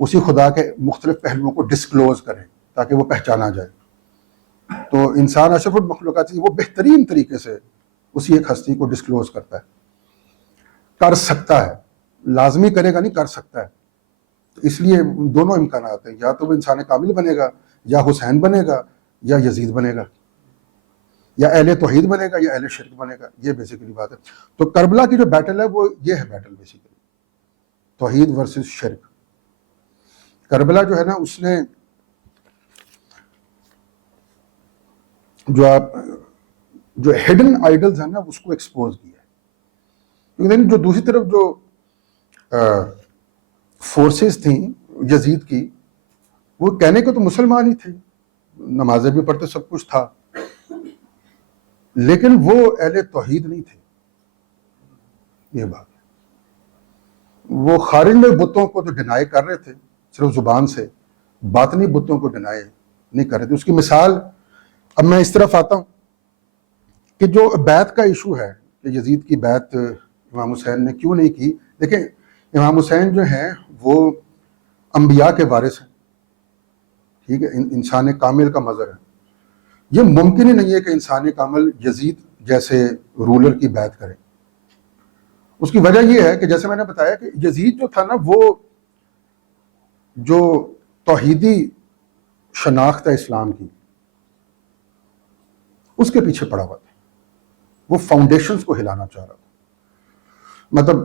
اسی خدا کے مختلف پہلوؤں کو ڈسکلوز کریں تاکہ وہ پہچانا جائے. تو انسان اشرف المخلوقات وہ بہترین طریقے سے اسی ایک ہستی کو ڈسکلوز کرتا ہے، کر سکتا ہے، لازمی کرے گا نہیں، کر سکتا ہے. اس لیے دونوں امکانات ہیں، یا تو وہ انسان کامل بنے گا، یا حسین بنے گا، یا یزید بنے گا، یا اہل توحید بنے گا، یا اہل شرک بنے گا. یہ بیسیکلی بات ہے. تو کربلا کی جو بیٹل ہے وہ یہ ہے بیٹل بیسیکلی، توحید ورسز شرک. کربلا جو ہے نا اس نے جو ہڈن آئیڈلز ہیں نا اس کو ایکسپوز کیا ہے. کیونکہ جو دوسری طرف جو فورسز تھیں یزید کی، وہ کہنے کو تو مسلمان ہی تھے، نمازیں بھی پڑھتے، سب کچھ تھا، لیکن وہ اہل توحید نہیں تھے. یہ بات ہے. وہ خارج میں بتوں کو تو ڈینائی کر رہے تھے صرف زبان سے، باطنی بتوں کو ڈینائی نہیں کر رہے تھے. اس کی مثال اب میں اس طرف آتا ہوں کہ جو بیعت کا ایشو ہے کہ یزید کی بیعت امام حسین نے کیوں نہیں کی. دیکھیں امام حسین جو ہیں وہ انبیاء کے وارث ہیں، ٹھیک ہے، انسان کامل کا مظہر ہے. یہ ممکن ہی نہیں ہے کہ انسان کامل یزید جیسے رولر کی بیعت کرے. اس کی وجہ یہ ہے کہ جیسے میں نے بتایا کہ یزید جو تھا نا، وہ جو توحیدی شناخت ہے اسلام کی اس کے پیچھے پڑا ہوا تھا. وہ فاؤنڈیشنز کو ہلانا چاہ رہا تھا. مطلب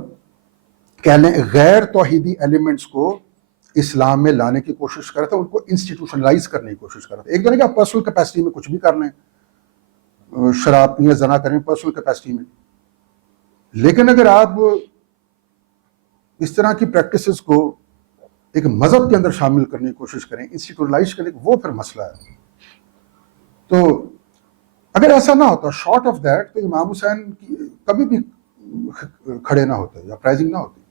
کہہ لیں غیر توحیدی ایلیمنٹس کو اسلام میں لانے کی کوشش کر رہا تھا، ان کو انسٹیٹیوشنلائز کرنے کی کوشش کر رہا تھا. ایک تو نہیں کہ آپ پرسنل کیپیسٹی میں کچھ بھی کر لیں، شراب پئیں، زنا کریں پرسنل کیپیسٹی میں، لیکن اگر آپ اس طرح کی پریکٹسز کو ایک مذہب کے اندر شامل کرنے کی کوشش کریں، انسٹیٹیوشنلائز کریں، وہ پھر مسئلہ ہے. تو اگر ایسا نہ ہوتا، شارٹ آف دیٹ، تو امام حسین کبھی بھی کھڑے نہ ہوتے یا پرائزنگ نہ ہوتی.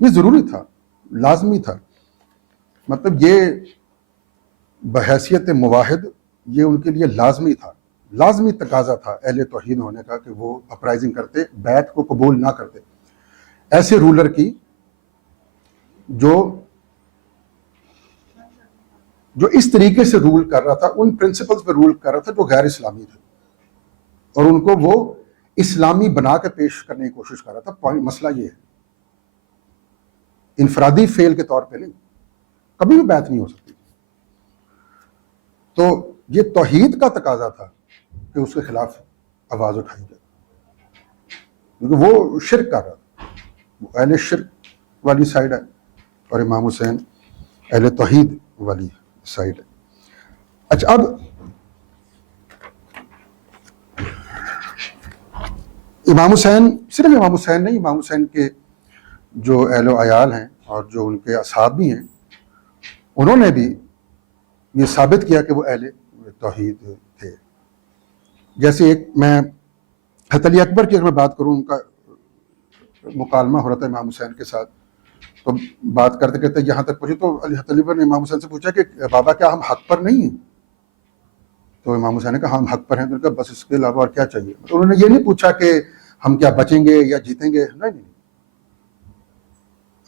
یہ ضروری تھا، لازمی تھا. مطلب یہ بحیثیت مواحد یہ ان کے لیے لازمی تھا، لازمی تقاضا تھا اہل توحید ہونے کا کہ وہ اپرائزنگ کرتے، بیعت کو قبول نہ کرتے ایسے رولر کی جو اس طریقے سے رول کر رہا تھا، ان پرنسپلز پہ رول کر رہا تھا جو غیر اسلامی تھے، اور ان کو وہ اسلامی بنا کے پیش کرنے کی کوشش کر رہا تھا. پوائنٹ مسئلہ یہ ہے، انفرادی فیل کے طور پہ نہیں، کبھی بھی بیعت نہیں ہو سکتی. تو یہ توحید کا تقاضا تھا کہ اس کے خلاف آواز اٹھائی جائے، کیونکہ وہ شرک کر رہا تھا. وہ اہل شرک والی سائڈ ہے اور امام حسین اہل توحید والی سائڈ ہے. اچھا، اب امام حسین، صرف امام حسین نہیں، امام حسین کے جو اہل و عیال ہیں اور جو ان کے اصحاب بھی ہیں، انہوں نے بھی یہ ثابت کیا کہ وہ اہل توحید تھے. جیسے ایک میں حضرت علی اکبر کی اگر میں بات کروں، ان کا مکالمہ ہو رہا تھا امام حسین کے ساتھ، تو بات کرتے کرتے یہاں تک پہنچے تو حضرت علی اکبر نے امام حسین سے پوچھا کہ بابا کیا ہم حق پر نہیں ہیں؟ تو امام حسین نے کہا ہم حق پر ہیں. تو انہوں نے کہا بس اس کے علاوہ اور کیا چاہیے. تو انہوں نے یہ نہیں پوچھا کہ ہم کیا بچیں گے یا جیتیں گے، نہیں،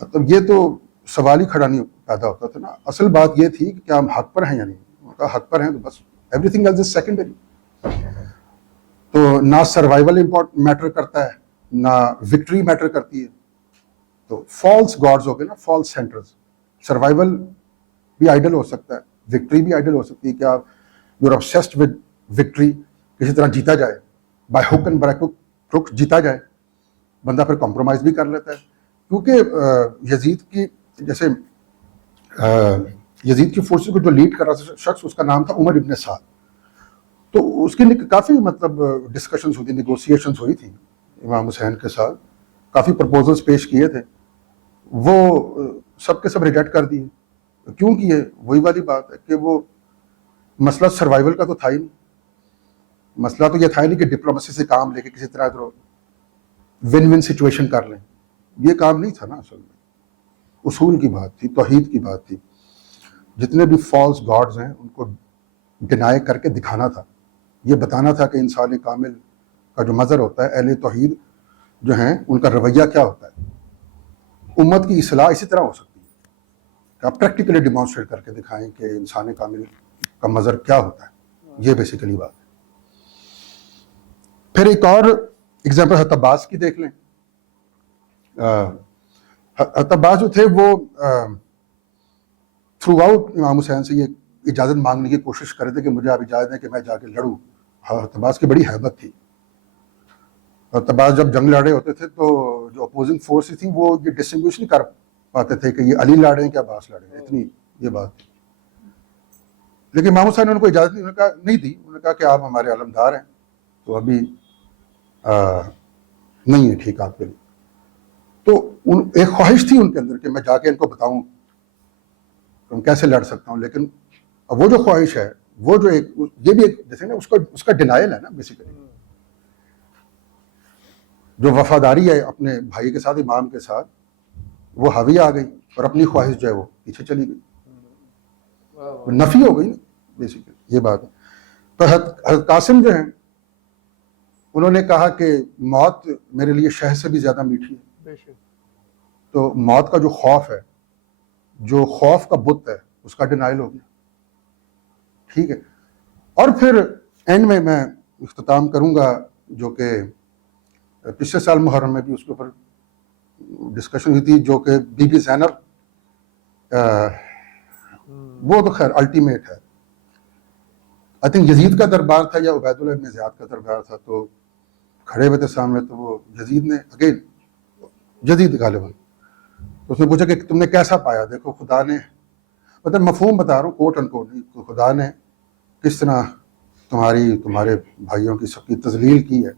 مطلب یہ تو سوال ہی کھڑا نہیں پیدا ہوتا تھا نا. اصل بات یہ تھی کہ کیا ہم حق پر ہیں یا نہیں. انہوں نے کہا حق پر ہیں، تو بس everything else is secondary. تو نہ سروائیول میٹر کرتا ہے نہ وکٹری میٹر کرتی ہے. تو فالس گاڈز ہو گئے نا, فالس سینٹرز. سروائیول بھی آئیڈل ہو سکتا ہے, وکٹری بھی آئیڈل ہو سکتی ہے کہ آپ you are obsessed with victory, کسی طرح جیتا جائے, by hook and by crook جیتا جائے. بندہ پھر کمپرومائز بھی کر لیتا ہے, کیونکہ یزید کی جیسے یزید کی فورسز کو جو لیڈ کر رہا تھا شخص, اس کا نام تھا عمر ابن سعد. تو اس کی کافی مطلب ڈسکشنز ہوئی تھی, نیگوسیشنز ہوئی تھی امام حسین کے ساتھ, کافی پرپوزلز پیش کیے تھے, وہ سب کے سب ریجیکٹ کر دیے. کیوں کیے؟ وہی والی بات ہے کہ وہ مسئلہ سروائیول کا تو تھا ہی نہیں. مسئلہ تو یہ تھا ہی نہیں کہ ڈپلومیسی سے کام لے کے کسی طرح ون ون سچویشن کر لیں. یہ کام نہیں تھا نا, اصل میں اصول کی بات تھی, توحید کی بات تھی. جتنے بھی فالس گاڈز ہیں ان کو ڈینائی کر کے دکھانا تھا, یہ بتانا تھا کہ انسان کامل کا جو مظہر ہوتا ہے, اہل توحید جو ہیں ان کا رویہ کیا ہوتا ہے. امت کی اصلاح اسی طرح ہو سکتی ہے کہ آپ پریکٹیکلی ڈیمانسٹریٹ کر کے دکھائیں کہ انسان کامل کا مظہر کیا ہوتا ہے. یہ بیسیکلی بات ہے. پھر ایک اور ایگزامپل حضرت عباس کی دیکھ لیں. حضرت عباس جو تھے وہ تھرو آؤٹ امام حسین سے یہ اجازت مانگنے کی کوشش کر رہے تھے کہ مجھے آپ اجازت دیں کہ میں جا کے لڑوں. حضرت عباس کی بڑی ہیبت تھی. حضرت عباس جب جنگ لڑ رہے ہوتے تھے تو جو اپوزنگ فورسز تھیں وہ یہ ڈسٹنگوش نہیں کر پاتے تھے کہ یہ علی لڑ رہے ہیں کہ عباس لڑ رہے ہیں, اتنی یہ بات تھی. لیکن امام حسین نے ان کو اجازت نہیں دی. انہوں نے کہا کہ آپ ہمارے علمدار ہیں تو ابھی نہیں ہے ٹھیک آپ کے لیے. تو ایک خواہش تھی ان کے اندر کہ میں جا کے ان کو بتاؤں کہ میں کیسے لڑ سکتا ہوں. لیکن وہ جو خواہش ہے وہ جو ایک یہ بھی ایک جیسے نا اس کا ڈینائل ہے نا بیسیکلی. جو وفاداری ہے اپنے بھائی کے ساتھ, امام کے ساتھ, وہ حاوی آ گئی اور اپنی خواہش جو ہے وہ پیچھے چلی گئی, نفی ہو گئی نا بیسیکلی. یہ بات ہے. تو حضرت قاسم جو ہیں انہوں نے کہا کہ موت میرے لیے شہد سے بھی زیادہ میٹھی ہے. تو موت کا جو خوف ہے, جو خوف کا بت ہے, اس کا ڈینائل ہو گیا. ٹھیک ہے. اور پھر اینڈ میں اختتام کروں گا جو کہ پچھلے سال محرم میں بھی اس کے اوپر ڈسکشن ہوئی تھی, جو کہ بی بی زینب, وہ تو خیر الٹیمیٹ ہے. آئی تھنک یزید کا دربار تھا یا عبید اللہ بن زیاد کا دربار تھا, تو کھڑے ہوئے تھے سامنے. تو وہ یزید نے اگین جدید غالباً تو اس نے پوچھا کہ تم نے کیسا پایا. دیکھو خدا نے, مطلب مفہوم بتا رہا ہوں کوٹ ان کوٹ نہیں, تو خدا نے کس طرح تمہارے بھائیوں کی سب کی تذلیل کی ہے,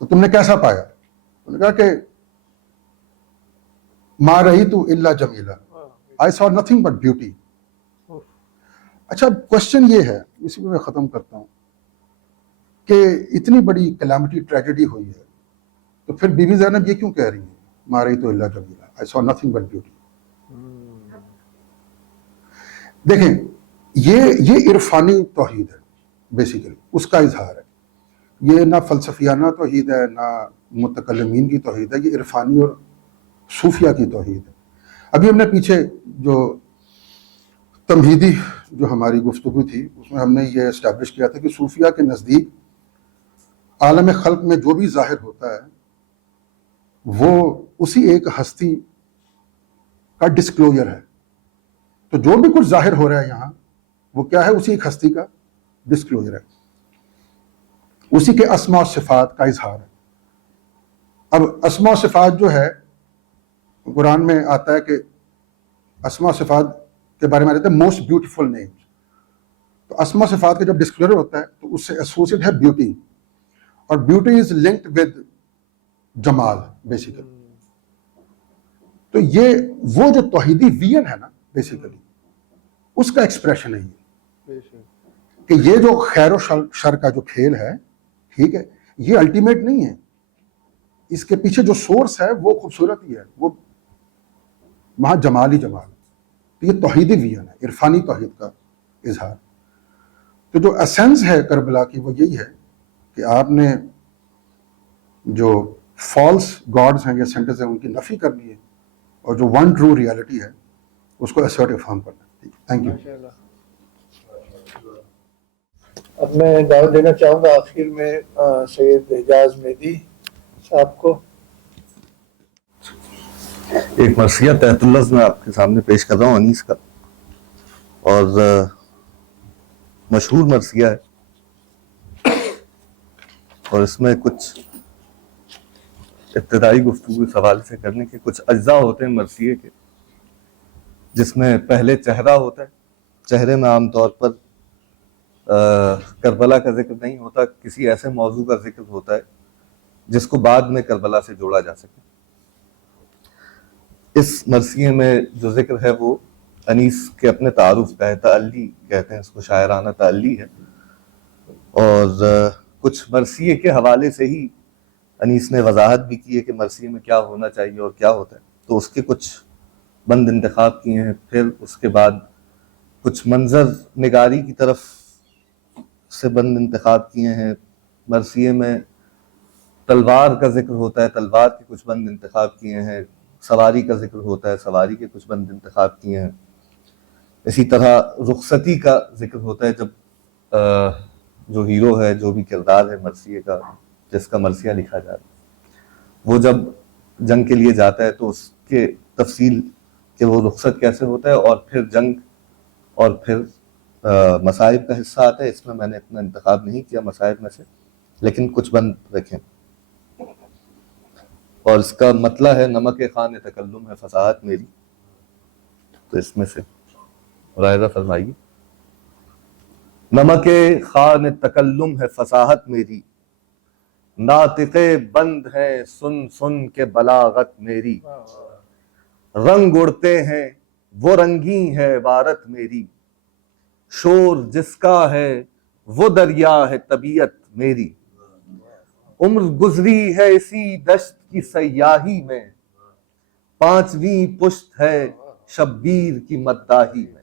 تو تم نے کیسا پایا. انہوں نے کہا کہ ما رأیت الا Jamila, I saw nothing but beauty. اچھا کوشچن یہ ہے, اسی کو میں ختم کرتا ہوں, کہ اتنی بڑی کلیمٹی ٹریجڈی ہوئی ہے تو پھر بی بی زینب یہ کیوں کہہ رہی ہیں ما رأیت الا Jamila, I saw nothing but beauty. دیکھیں یہ عرفانی توحید ہے بیسیکلی, اس کا اظہار ہے. یہ نہ فلسفیانہ توحید ہے نہ متکلمین کی توحید ہے, یہ عرفانی اور صوفیہ کی توحید ہے. ابھی ہم نے پیچھے جو تمہیدی جو ہماری گفتگو تھی اس میں ہم نے یہ اسٹیبلش کیا تھا کہ صوفیہ کے نزدیک عالم خلق میں جو بھی ظاہر ہوتا ہے وہ اسی ایک ہستی کا ڈسکلوجر ہے. تو جو بھی کچھ ظاہر ہو رہا ہے یہاں وہ کیا ہے, اسی ایک ہستی کا ڈسکلوجر ہے, اسی کے اسماء و صفات کا اظہار ہے. اب اسماء و صفات جو ہے قرآن میں آتا ہے کہ اسماء و صفات کے بارے میں آتا ہے موسٹ بیوٹیفل نیمز. تو اسماء و صفات کا جب ڈسکلوجر ہوتا ہے تو اس سے ایسوسیٹ ہے بیوٹی, اور beauty is linked with Jamal basically. تو یہ وہ جو توحیدی ویژن ہے نا بیسیکلی اس کا ایکسپریشن ہے یہ, کہ یہ جو خیر و شر کا جو کھیل ہے, ٹھیک ہے, یہ الٹیمیٹ نہیں ہے, اس کے پیچھے جو سورس ہے وہ خوبصورت ہی ہے, وہ وہاں جمال ہی جمال. تو یہ توحیدی ویژن ہے, عرفانی توحید کا اظہار. تو جو اسینس ہے کربلا کی وہ یہی ہے کہ آپ نے جو فالس گاڈز ہیں یا سینٹرز ہیں ان کی نفی کرنی ہے, اور جو ون ٹرو ریالٹی ہے اس کو اسرٹ افہام کرنا ہے. Thank you. اب میں دعوت دینا چاہوں گا آخر میں سید اعجاز مہدی صاحب کو. ایک مرثیہ تحت اللفظ میں آپ کے سامنے پیش کر رہا ہوں انیس کا، اور مشہور مرثیہ ہے، اور اس میں کچھ ابتدائی گفتگو اس حوالے سے کرنے کے کچھ اجزاء ہوتے ہیں مرثیے کے، جس میں پہلے چہرہ ہوتا ہے. چہرے میں عام طور پر کربلا کا ذکر نہیں ہوتا، کسی ایسے موضوع کا ذکر ہوتا ہے جس کو بعد میں کربلا سے جوڑا جا سکے. اس مرثیے میں جو ذکر ہے وہ انیس کے اپنے تعارف کا ہے، تعلی کہتے ہیں اس کو، شاعرانہ تعلی ہے. اور کچھ مرثیے کے حوالے سے ہی انیس نے وضاحت بھی کی ہے کہ مرثیے میں کیا ہونا چاہیے اور کیا ہوتا ہے، تو اس کے کچھ بند انتخاب کیے ہیں. پھر اس کے بعد کچھ منظر نگاری کی طرف سے بند انتخاب کیے ہیں. مرثیے میں تلوار کا ذکر ہوتا ہے، تلوار کے کچھ بند انتخاب کیے ہیں. سواری کا ذکر ہوتا ہے، سواری کے کچھ بند انتخاب کیے ہیں. اسی طرح رخصتی کا ذکر ہوتا ہے، جب جو ہیرو ہے، جو بھی کردار ہے مرثیے کا، جس کا مرثیہ لکھا جا رہا ہے، وہ جب جنگ کے لیے جاتا ہے تو اس کے تفصیل کہ وہ رخصت کیسے ہوتا ہے، اور پھر جنگ، اور پھر مصائب کا حصہ آتا ہے. اس میں نے اتنا انتخاب نہیں کیا مصائب میں سے، لیکن کچھ بند رکھیں. اور اس کا مطلع ہے نمک خوان تکلم ہے فصاحت میری، تو اس میں سے ملاحظہ فرمائیے. نمک خوان تکلم ہے فصاحت میری، ناطق بند ہے سن سن کے بلاغت میری. رنگ اڑتے ہیں وہ رنگی ہے عبارت میری، شور جس کا ہے وہ دریا ہے طبیعت میری. عمر گزری ہے اسی دشت کی سیاہی میں، پانچویں پشت ہے شبیر کی مداحی میں.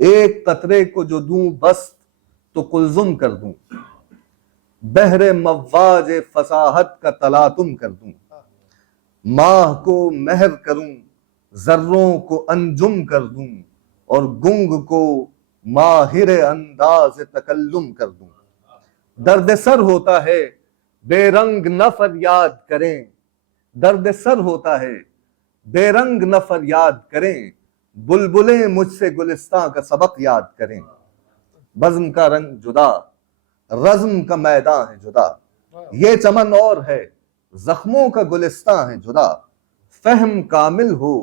ایک قطرے کو جو دوں بس تو قلزم کر دوں، بحر مواج فصاحت کا تلاطم کر دوں. ماہ کو مہر کروں، ذروں کو انجم کر دوں، اور گنگ کو ماہر انداز تکلم کر دوں. درد سر ہوتا ہے بے رنگ نہ فریاد کریں، درد سر ہوتا ہے بے رنگ نہ فریاد کریں، بلبلیں مجھ سے گلستاں کا سبق یاد کریں. بزم کا رنگ جدا، رزم کا میدان ہے جدا، یہ چمن اور ہے زخموں کا گلستاں ہے جدا. فہم کامل ہو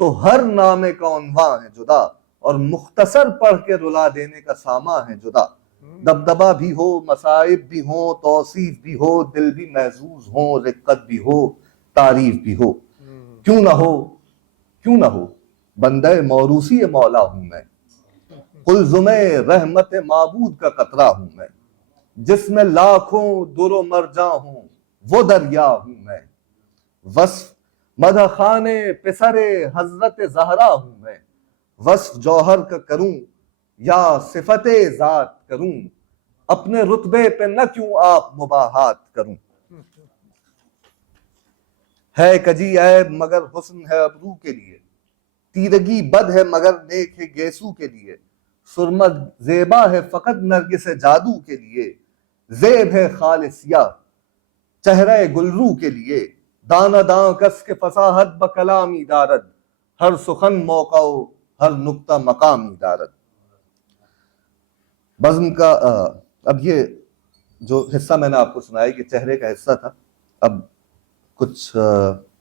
تو ہر نامے کا عنوان ہے جدا، اور مختصر پڑھ کے رلا دینے کا ساما ہے جدا. دبدبا بھی ہو، مصائب بھی ہوں، توصیف بھی ہو، دل بھی محظوظ ہوں، رقت بھی ہو، تعریف بھی ہو. کیوں نہ ہو، کیوں نہ ہو، بندہ موروثی مولا ہوں میں، قلزم رحمت معبود کا قطرہ ہوں میں. جس میں لاکھوں در و مرجاں ہوں وہ دریا ہوں میں. وصف مدح خان پسر حضرت زہرا ہوں میں. وصف جوہر کا کروں یا صفت ذات کروں، اپنے رتبے پہ نہ کیوں آپ مباحات کروں. ہے کجی عیب مگر حسن ہے ابرو کے لیے، تیرگی بد ہے مگر نیک ہے گیسو کے لیے. سرمد زیبا ہے فقط نرگس جادو کے لیے، زیب ہے خالص سیاہ چہرہ گلرو کے لیے. دانہ داں کس کے فصاحت بکلامی دارد، ہر سخن موقع و ہر نقطہ مقامی دارد. بزم کا اب یہ جو حصہ میں نے آپ کو سنایا کہ چہرے کا حصہ تھا، اب کچھ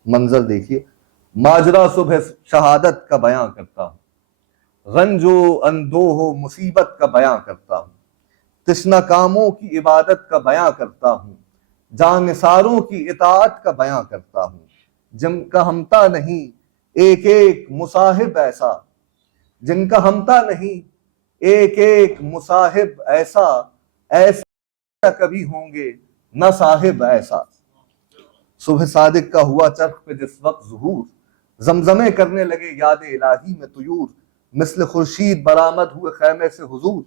منظر دیکھیے. ماجرا صبح شہادت کا بیاں کرتا ہوں، رنج و اندوہ و مصیبت کا بیاں کرتا ہوں. تشنہ کاموں کی عبادت کا بیاں کرتا ہوں، جانثاروں کی اطاعت کا بیاں کرتا ہوں. جن کا ہمتا نہیں ایک ایک مصاحب ایسا، جن کا ہمتا نہیں ایک ایک مصاحب ایسا، ایسا کبھی ہوں گے نہ صاحب ایسا. صبح صادق کا ہوا چرخ پہ جس وقت ظہور، زمزمے کرنے لگے یاد الہی میں طیور. مثل خورشید برآمد ہوئے خیمے سے حضور،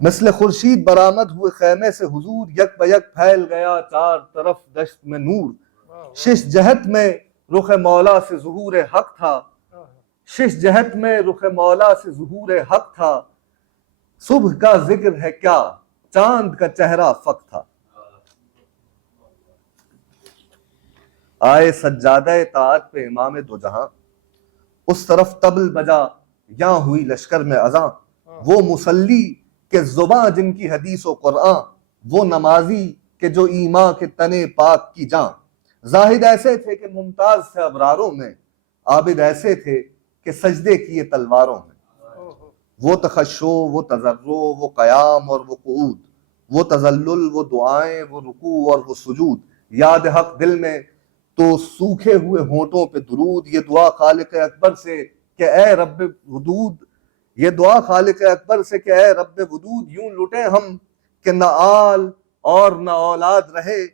مثل خورشید برآمد ہوئے خیمے سے حضور. یک بیک پھیل گیا چار طرف دشت میں نور، شش جہت میں رخ مولا سے ظہور حق تھا، شش جہت میں رخ مولا سے ظہور حق تھا. صبح کا ذکر ہے کیا چاند کا چہرہ فق تھا. آئے سجادہ طاعت پہ امام دو جہاں، اس طرف طبل بجا یہاں ہوئی لشکر میں اذاں، وہ مصلی کہ زباں جن کی حدیث و قرآن، وہ نمازی کہ جو ایمان کے تنے پاک کی جان، زاہد ایسے تھے کہ ممتاز تھے ابراروں میں، عابد ایسے تھے کہ سجدے کیے تلواروں میں، وہ تخشع، وہ تضرع، وہ قیام اور وہ قعود، وہ تذلل، وہ دعائیں، وہ رکوع اور وہ سجود، یاد حق دل میں تو سوکھے ہوئے ہونٹوں پہ درود، یہ دعا خالق اکبر سے کہ اے رب ودود، یہ دعا خالق اکبر سے کہ اے رب ودود، یوں لٹے ہم کہ نہ آل اور نہ اولاد رہے،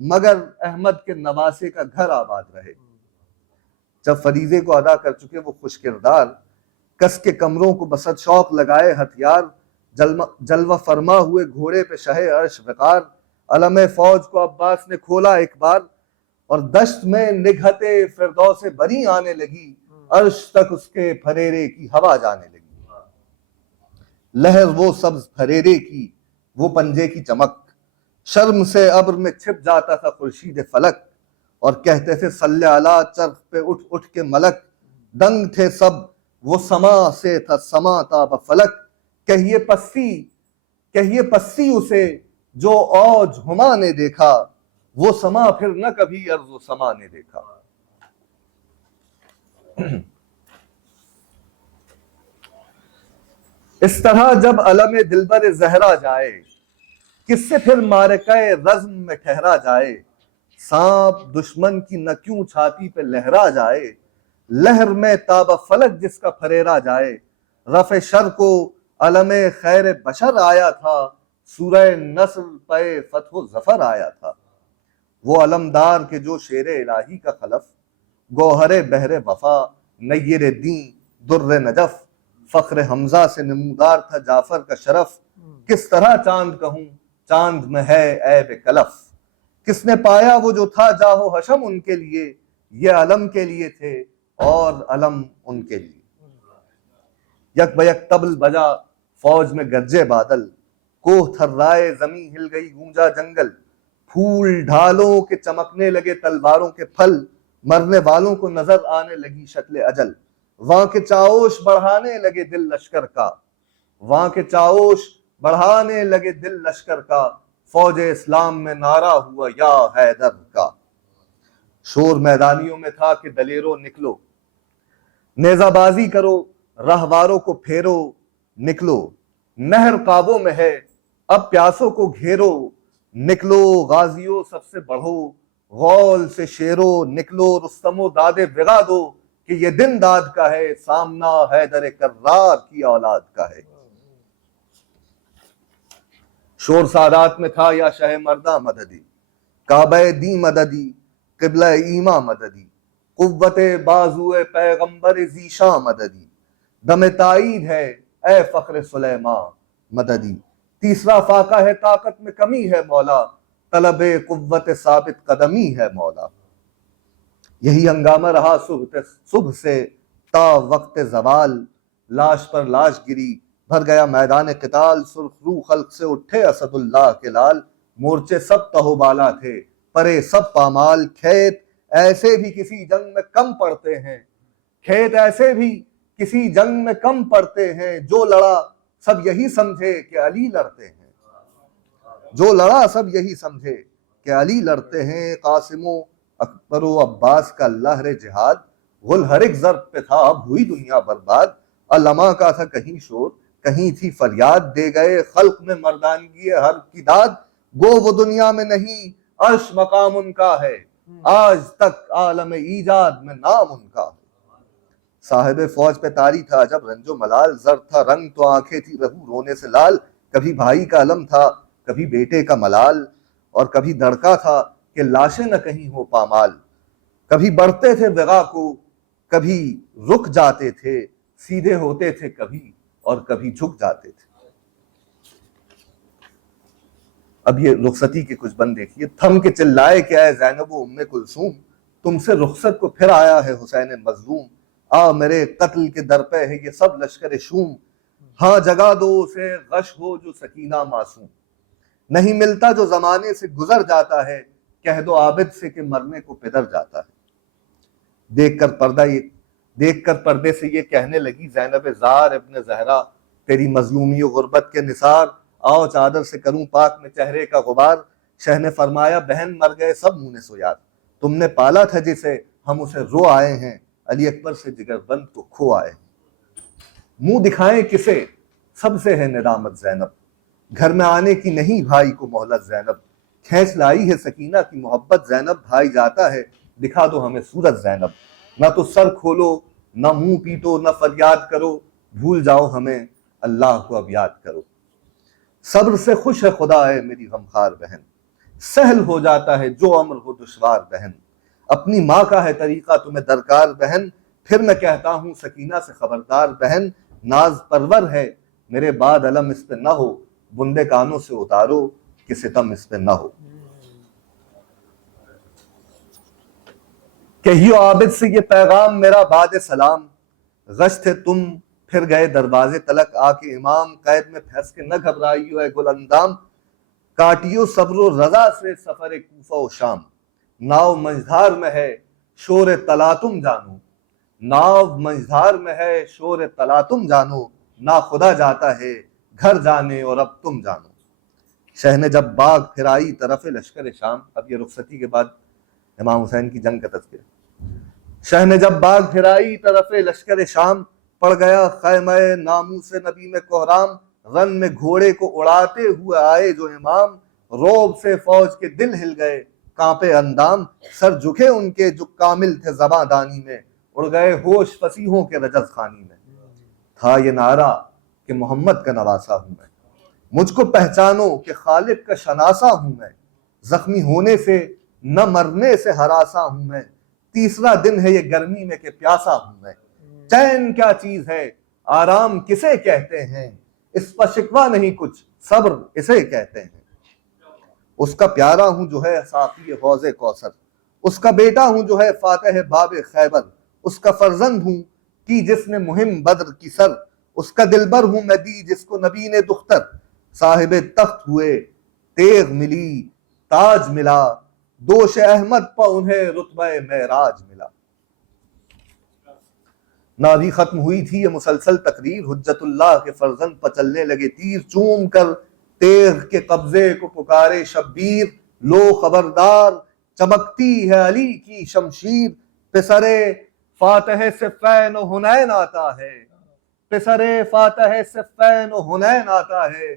مگر احمد کے نواسے کا گھر آباد رہے۔ جب فریضے کو ادا کر چکے وہ خوش کردار، کس کے کمروں کو بسط شوق لگائے ہتھیار، جلوہ فرما ہوئے گھوڑے پہ شہ عرش وقار، علم فوج کو عباس نے کھولا ایک بار، اور دشت میں نگہت فردوس بری آنے لگی، عرش تک اس کے پھریرے کی ہوا جانے لگی، لہر وہ سبز پھریرے کی، وہ پنجے کی چمک، شرم سے ابر میں چھپ جاتا تھا خورشید فلک، اور کہتے تھے صلی علی چرخ پہ اٹھ اٹھ کے ملک، دنگ تھے سب وہ سما سے تھا سما تاب فلک، کہیے پسی اسے جو اوج ہما نے دیکھا، وہ سما پھر نہ کبھی ارض و سما نے دیکھا۔ اس طرح جب علم دلبر زہرا جائے، کس سے پھر معرکہ رزم میں ٹھہرا جائے، سانپ دشمن کی نہ کیوں چھاتی پہ لہرا جائے، لہر میں تاب فلک جس کا پھریرا جائے، رفع شر کو علم خیر بشر آیا تھا، سورہ نصر پہ فتح و ظفر آیا تھا، وہ علمدار کے جو شیر الہی کا خلف، گوہر بحر وفا نیر دین در نجف، فخر حمزہ سے نمودار تھا جعفر کا شرف، کس طرح چاند کہوں چاند میں ہے عیب کلف، کس نے پایا وہ جو تھا جاہ و حشم ان کے لیے، یہ علم کے لیے تھے اور علم ان کے لیے۔ یک بیک طبل بجا فوج میں گرجے بادل، کوہ تھرائے زمیں ہل گئی گونجا جنگل، پھول ڈھالوں کے چمکنے لگے تلواروں کے پھل، مرنے والوں کو نظر آنے لگی شکل اجل، وہاں کے چاوش بڑھانے لگے دل لشکر کا، وہاں کے چاوش بڑھانے لگے دل لشکر کا، فوج اسلام میں نعرہ ہوا یا حیدر کا، شور میدانیوں میں تھا کہ دلیروں نکلو، نیزہ بازی کرو، رہواروں کو پھیرو، نکلو، نہر قابوں میں ہے اب پیاسوں کو گھیرو، نکلو غازیوں سب سے بڑھو، غول سے شیرو، نکلو رستم و داد وغا دو، کہ یہ دن داد کا ہے، سامنا حیدر کرار کی اولاد کا ہے۔ شور سادات میں تھا یا شہ مردہ مددی، کعبہ دی مددی، قبلہ ایما مددی، قوت بازو پیغمبر ذیشاں مددی، دم تائید ہے اے فخر سلیمان مددی، تیسرا فاقہ ہے طاقت میں کمی ہے مولا، طلب قوت ثابت قدمی ہے مولا۔ یہی ہنگامہ رہا صبح سے تا وقت زوال، لاش پر لاش گری، بھر گیا میدان قتال، سرخ رو خلق سے اٹھے اسد اللہ کے لال، مورچے سب تہو بالا تھے، پرے سب پامال، کھیت ایسے بھی کسی جنگ میں کم پڑتے ہیں، کھیت ایسے بھی کسی جنگ میں کم پڑتے ہیں، جو لڑا سب یہی سمجھے کہ علی لڑتے ہیں، جو لڑا سب یہی سمجھے کہ علی لڑتے ہیں، قاسم و اکبر و عباس کا لہر جہاد، غل ہر ایک ضرب پہ تھا اب ہوئی دنیا برباد، علماء کا تھا کہیں شور کہیں تھی فریاد، دے گئے خلق میں مردانگی ہر کی داد، گو وہ دنیا میں نہیں عرش مقام ان کا ہے، آج تک عالم ایجاد میں نام ان کا ہے۔ صاحب فوج پہ طاری تھا جب رنج و ملال، زرد تھا رنگ تو آنکھیں تھی رہو رونے سے لال، کبھی بھائی کا علم تھا کبھی بیٹے کا ملال، اور کبھی دڑکا تھا کہ لاشیں نہ کہیں ہو پامال، کبھی بڑھتے تھے وغا کو کبھی رک جاتے تھے، سیدھے ہوتے تھے کبھی اور کبھی جھک جاتے تھے۔ اب یہ رخصتی کے کچھ بند دیکھیے، تھم کے چلائے کہ اے زینب و ام کلثوم، تم سے رخصت کو پھر آیا ہے حسین مظلوم، آ میرے قتل کے در پہ ہے یہ سب لشکر شوم، ہاں جگا دو اسے غش ہو جو سکینہ معصوم، نہیں ملتا جو زمانے سے گزر جاتا ہے، کہہ دو عابد سے کہ مرنے کو پدر جاتا ہے۔ دیکھ کر پردے سے یہ کہنے لگی زینب زار ابن زہرا، تیری مظلومی و غربت کے نثار، آؤ چادر سے کروں پاک میں چہرے کا غبار۔ شہ نے فرمایا بہن مر گئے سب مونس و یار، تم نے پالا تھا جسے ہم اسے رو آئے ہیں، علی اکبر سے جگر بند کو کھو آئے ہیں۔ منہ دکھائیں کسے سب سے ہے ندامت زینب، گھر میں آنے کی نہیں بھائی کو مہلت زینب، کھینچ لائی ہے سکینہ کی محبت زینب، بھائی جاتا ہے دکھا دو ہمیں صورت زینب، نہ تو سر کھولو نہ منہ پیٹو نہ فریاد کرو، بھول جاؤ ہمیں اللہ کو اب یاد کرو۔ صبر سے خوش ہے خدا ہے میری غمخوار بہن، سہل ہو جاتا ہے جو امر ہو دشوار بہن، اپنی ماں کا ہے طریقہ تمہیں درکار بہن، پھر میں کہتا ہوں سکینہ سے خبردار بہن، ناز پرور ہے میرے بعد علم اس پہ نہ ہو، بندے کانوں سے اتارو کہ ستم اس پہ نہ ہو۔ کہیو عابد سے یہ پیغام میرا بعد سلام، غش تھے تم پھر گئے دروازے تلک آ کے امام، قید میں پھنس کے نہ گھبرائیو اے گل اندام، کاٹیو صبر و رضا سے سفر کوفہ و شام، ناؤ منجھار میں ہے شور تلاتم جانو، ناؤ منجھار میں ہے شور تلاتم جانو، نا خدا جاتا ہے گھر جانے اور اب تم جانو۔ شہ نے جب باغ پھرائی طرف لشکر شام، اب یہ رخصتی کے بعد امام حسین کی جنگ کا تذکرہ۔ شہ نے جب باغ پھرائی طرف لشکر شام، پڑ گیا خیمہ ناموس نبی میں کوہرام، رن میں گھوڑے کو اڑاتے ہوئے آئے جو امام، روب سے فوج کے دل ہل گئے کانپے اندام، سر جھکے ان کے جو کامل تھے زباں دانی میں، اڑ گئے ہوش فصیحوں کے رجز خانی میں۔ تھا یہ نعرہ کہ محمد کا نواسا ہوں میں، مجھ کو پہچانو کہ خالق کا شناسا ہوں میں، زخمی ہونے سے نہ مرنے سے ہراساں ہوں میں، تیسرا دن ہے یہ گرمی میں کہ پیاسا ہوں میں، چین کیا چیز ہے آرام کسے کہتے ہیں، اس پر شکوہ نہیں کچھ صبر اسے کہتے ہیں، اس کا پیارا ہوں جو ہے ساقی حوض کوثر، اس کا بیٹا ہوں جو ہے فاتح باب خیبر، اس کا فرزند ہوں کی جس نے مہم بدر کی سر، اس کا دلبر ہوں میں دی جس کو نبی نے دختر، صاحب تخت ہوئے تیغ ملی تاج ملا، دوش احمد پا انہیں رتبہ معراج ملا۔ نہ ابھی ختم ہوئی تھی یہ مسلسل تقریر، حجت اللہ کے فرزند پا چلنے لگے تیر، چوم کر تیغ کے قبضے کو پکارے شبیر، لو خبردار چمکتی ہے علی کی شمشیر، پسرے فاتح صفین و حنین آتا ہے، پسرے فاتح صفین و حنین آتا ہے،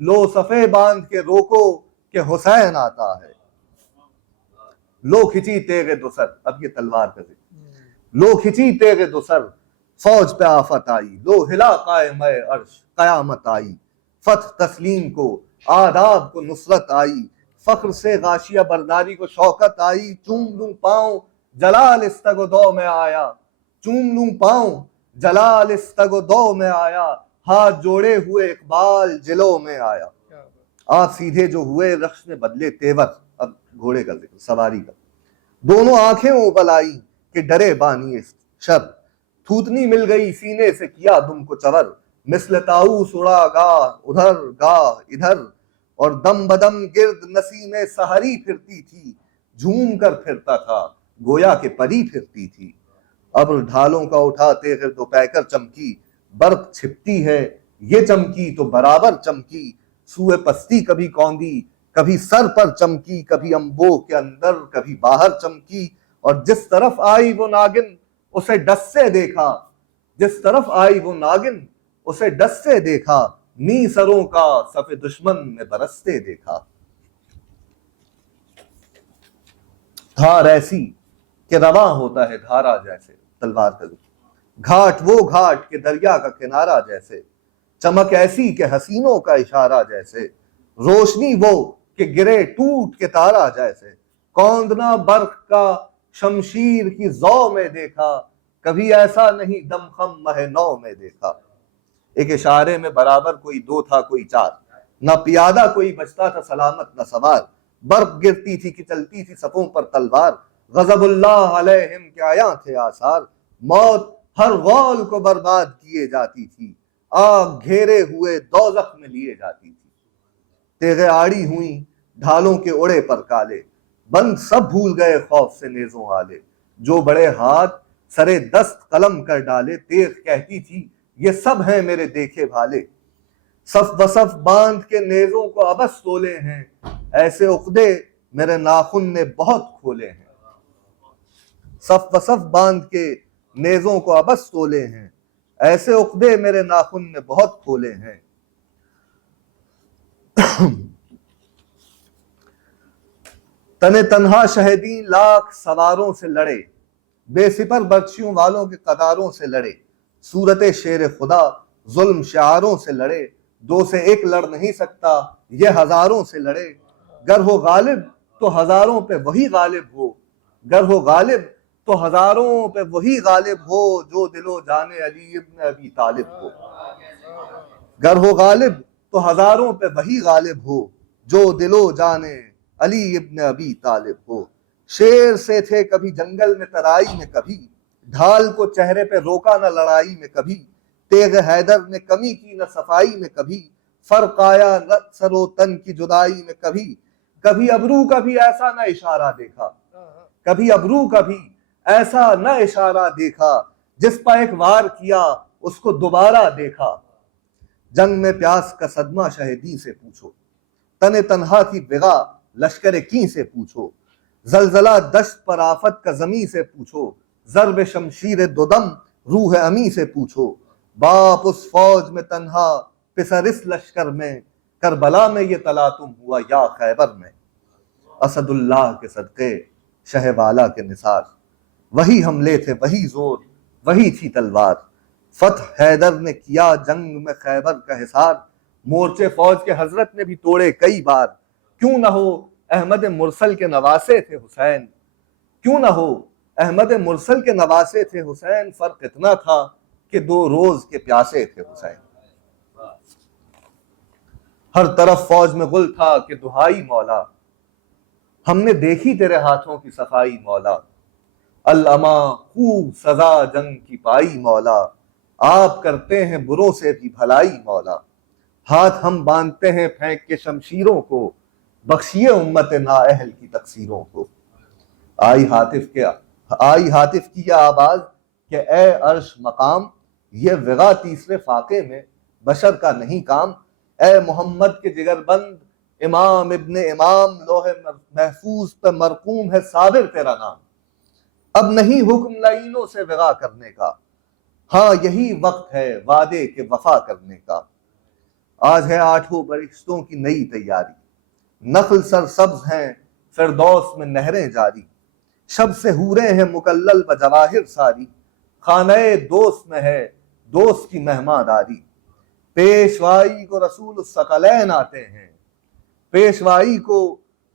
لو صفے باندھ کے روکو کہ حسین آتا ہے، لو کھچی تیغ دوسر، اب یہ تلوار کا ذکر، لو کھچی تیغ دوسر فوج پہ آفت آئی، لو ہلا قائم عرش قیامت آئی، فتح تسلیم کو آداب کو نصرت آئی، فخر سے غاشیہ برداری کو شوکت آئی، چوم لوں پاؤں جلال استگ و دو میں آیا، چوم لوں پاؤں جلال استگ و دو میں آیا، ہاتھ جوڑے ہوئے اقبال جلو میں آیا، آپ سیدھے جو ہوئے رخش نے بدلے تیور، اب گھوڑے کا ذکر سواری کا، دونوں آنکھیں اوبل آئی کہ ڈرے بانی شر، تھوتنی مل گئی سینے سے کیا دم کو چور، مثل طاؤس اڑا گاہ ادھر گاہ ادھر، اور دم بدم گرد نسیم سحری پھرتی تھی، جھوم کر پھرتا تھا گویا کہ پری پھرتی تھی، ابر ڈھالوں کا اٹھاتے گرد و پیکر چمکی، برق چھپتی ہے یہ چمکی تو برابر چمکی، سوئے پستی کبھی کوندی کبھی سر پر چمکی، کبھی انبوہ کے اندر کبھی باہر چمکی، اور جس طرف آئی وہ ناگن اسے ڈس سے دیکھا، جس طرف آئی وہ ناگن اسے ڈس سے دیکھا، نی سروں کا صف دشمن میں برستے دیکھا۔ دھار ایسی کہ رواں ہوتا ہے دھارا جیسے، تلوار کا ذکر، گھاٹ وہ گھاٹ کہ دریا کا کنارہ جیسے، چمک ایسی کہ حسینوں کا اشارہ جیسے، روشنی وہ کہ گرے ٹوٹ کے تارا جیسے، کوندنا برق کا شمشیر کی زو میں دیکھا، کبھی ایسا نہیں دم خم مہ نو میں دیکھا۔ ایک اشارے میں برابر کوئی دو تھا کوئی چار، نہ پیادہ کوئی بچتا تھا سلامت نہ سوار، برق گرتی تھی کہ چلتی تھی صفوں پر تلوار، غضب اللہ علیہم کے آیاں تھے آثار، موت ہر غول کو برباد کیے جاتی تھی، آگ گھیرے ہوئے دوزخ میں لیے جاتی تھی، تیغیں آڑی ہوئیں ڈھالوں کے اڑے پر کالے، بند سب بھول گئے خوف سے نیزوں والے، جو بڑے ہاتھ سرے دست قلم کر ڈالے، تیغ کہتی تھی یہ سب ہیں میرے دیکھے بھالے، صف بصف باندھ کے نیزوں کو ابس تولے ہیں، ایسے عقدے میرے ناخن نے بہت کھولے ہیں، صف بصف باندھ کے نیزوں کو ابس تولے ہیں، ایسے عقدے میرے ناخن نے بہت کھولے ہیں۔ تن تنہا شہیدین لاکھ سواروں سے لڑے، بے سپر برچیوں والوں کے قطاروں سے لڑے، صورت شیر خدا ظلم شعاروں سے لڑے، دو سے ایک لڑ نہیں سکتا یہ ہزاروں سے لڑے، گر ہو غالب تو ہزاروں پہ وہی غالب ہو، گر ہو غالب تو ہزاروں پہ وہی غالب ہو، جو دل و جان علی ابن ابی طالب ہو، گر ہو غالب تو ہزاروں پہ وہی غالب ہو، جو دل و جان علی ابن ابی طالب ہو۔ شیر سے تھے کبھی جنگل میں ترائی میں کبھی، ڈھال کو چہرے پہ روکا نہ لڑائی میں کبھی، تیغ حیدر نے کمی کی نہ صفائی میں کبھی، فرق آیا نہ سر و تن کی جدائی میں کبھی، کبھی ابرو کا بھی ایسا نہ اشارہ دیکھا، کبھی ابرو کا بھی ایسا نہ اشارہ دیکھا، جس پہ ایک وار کیا اس کو دوبارہ دیکھا، جنگ میں پیاس کا صدمہ شہیدی سے پوچھو، تن تنہا کی بغا لشکر کی سے پوچھو، زلزلہ دشت پر آفت کا زمیں سے پوچھو، ضرب شمشیر دودم روح امی سے پوچھو، باپ اس فوج میں تنہا پسر اس لشکر میں، کربلا میں یہ تلاطم ہوا یا خیبر میں، اسد اللہ کے صدقے شہ والا کے نثار، وہی حملے تھے وہی زور وہی تھی تلوار، فتح حیدر نے کیا جنگ میں خیبر کا حصار، مورچے فوج کے حضرت نے بھی توڑے کئی بار، کیوں نہ ہو احمد مرسل کے نواسے تھے حسین، کیوں نہ ہو احمد مرسل کے نواسے تھے حسین، فرق اتنا تھا کہ 2 روز کے پیاسے تھے حسین، ہر طرف فوج میں غل تھا کہ دہائی مولا، ہم نے دیکھی تیرے ہاتھوں کی صفائی مولا، الاما خوب سزا جنگ کی پائی مولا، آپ کرتے ہیں بروں سے بھی بھلائی مولا، ہاتھ ہم باندھتے ہیں پھینک کے شمشیروں کو، بخشیے امت نااہل کی تقصیروں کو، آئی ہاتف کی یہ آواز کہ اے عرش مقام، یہ وغا تیسرے فاقے میں بشر کا نہیں کام، اے محمد کے جگر بند امام ابن امام، لوح محفوظ پہ مرقوم ہے صابر تیرا نام، اب نہیں حکم لعینوں سے وغا کرنے کا، ہاں یہی وقت ہے وعدے کے وفا کرنے کا، آج ہے 8 بہشتوں کی نئی تیاری، نخل سر سبز ہیں فردوس میں نہریں جاری، شب سے حوریں ہیں مکلل بجواہر ساری، خانہ دوست میں ہے دوست کی مہمانداری، پیشوائی کو رسول الثقلین آتے ہیں، پیشوائی کو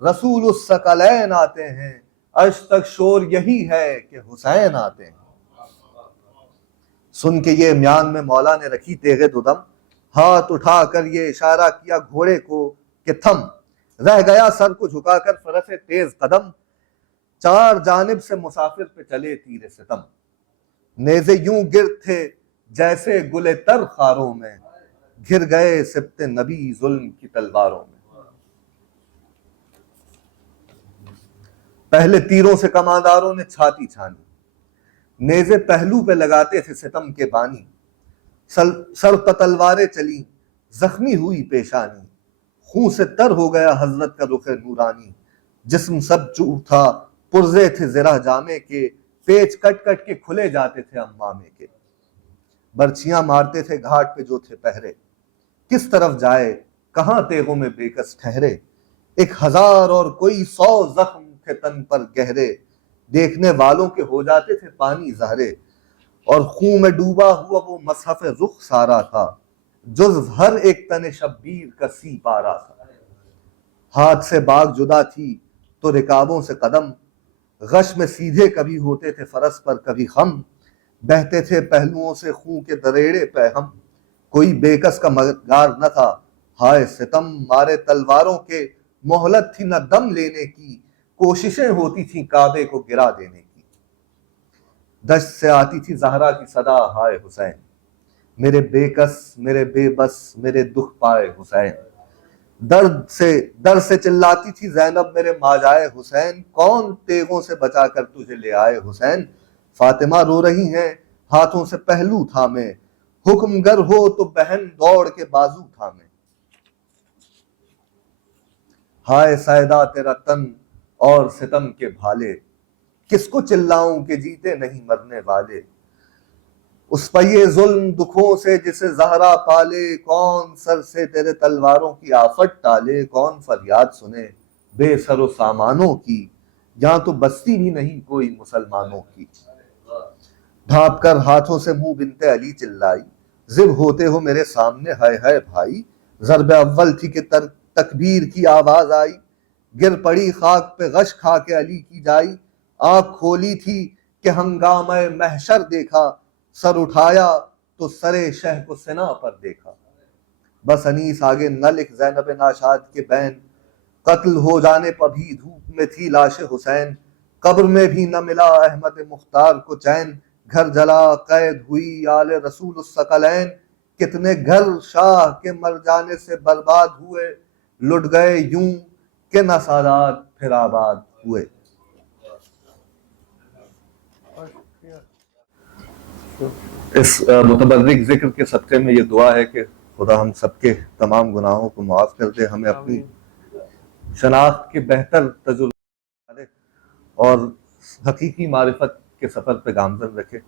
رسول الثقلین آتے ہیں، عرش تک شور یہی ہے کہ حسین آتے ہیں۔ سن کے یہ میان میں مولا نے رکھی تیغ دودم، ہاتھ اٹھا کر یہ اشارہ کیا گھوڑے کو کہ تھم، رہ گیا سر کو جھکا کر فرس تیز قدم، 4 جانب سے مسافر پہ چلے تیر ستم، نیزے یوں گرد تھے جیسے گل تر خاروں میں، گر گئے سبط نبی ظلم کی تلواروں میں، پہلے تیروں سے کمانداروں نے چھاتی چھانی، نیزے پہلو پہ لگاتے تھے ستم کے بانی، سر پہ تلواریں چلی زخمی ہوئی پیشانی، خون سے تر ہو گیا حضرت کا رخ نورانی، جسم سب چور تھا پرزے تھے زرہ جامے کے، پیچ کٹ کٹ کے کھلے جاتے تھے امامے کے، برچیاں مارتے تھے گھاٹ پہ جو تھے پہرے، کس طرف جائے کہاں تیغوں میں بے کس ٹھہرے، 1000 اور کوئی 100 زخم تھے تن پر گہرے، دیکھنے والوں کے ہو جاتے تھے پانی زہرے، اور خون میں ڈوبا ہوا وہ مصحف رخ سارا تھا، جزو ہر ایک تن شبیر کا سی پارا تھا، ہاتھ سے باغ جدا تھی تو رکابوں سے قدم، غش میں سیدھے کبھی ہوتے تھے فرس پر کبھی خم، بہتے تھے پہلوؤں سے خون کے دریڑے پہ ہم، کوئی بے کس کا مددگار نہ تھا، ہائے ستم مارے تلواروں کے، مہلت تھی نہ دم لینے کی، کوششیں ہوتی تھیں کعبے کو گرا دینے کی، دشت سے آتی تھی زہرا کی صدا ہائے حسین، میرے بے کس میرے بے بس میرے دکھ پائے حسین، در سے چلاتی تھی زینب میرے ماجائے حسین، کون تیغوں سے بچا کر تجھے لے آئے حسین؟ فاطمہ رو رہی ہیں ہاتھوں سے پہلو تھامے، حکم گر ہو تو بہن دوڑ کے بازو تھامے۔ ہائے سیدا تیرا تن اور ستم کے بھالے، کس کو چلاؤں کہ جیتے نہیں مرنے والے؟ اس پہ ظلم دکھوں سے جسے زہرا پالے، کون سر سے تیرے تلواروں کی آفت ٹالے؟ کون فریاد سنے بے سر و سامانوں کی، یہاں تو بستی بھی نہیں کوئی مسلمانوں کی۔ ڈھانپ کر ہاتھوں سے منہ بنت علی چلائی، ذب ہوتے ہو میرے سامنے ہائے ہائے بھائی۔ ضرب اول تھی کہ تکبیر کی آواز آئی، گر پڑی خاک پہ غش کھا کے علی کی جائی۔ آنکھ کھولی تھی کہ ہنگامہ محشر دیکھا، سر اٹھایا تو سرے شہ کو سنا پر دیکھا۔ بس انیس آگے نہ لکھ زینب ناشاد کے بین، قتل ہو جانے پر بھی دھوپ میں تھی لاش حسین۔ قبر میں بھی نہ ملا احمد مختار کو چین، گھر جلا قید ہوئی آل رسول الثقلین۔ کتنے گھر شاہ کے مر جانے سے برباد ہوئے، لٹ گئے یوں کہ نہ سادات پھر آباد ہوئے۔ اس متبرک ذکر کے صدقے میں یہ دعا ہے کہ خدا ہم سب کے تمام گناہوں کو معاف کر دے، ہمیں اپنی شناخت کے بہتر تجربے اور حقیقی معرفت کے سفر پہ گامزن رکھے۔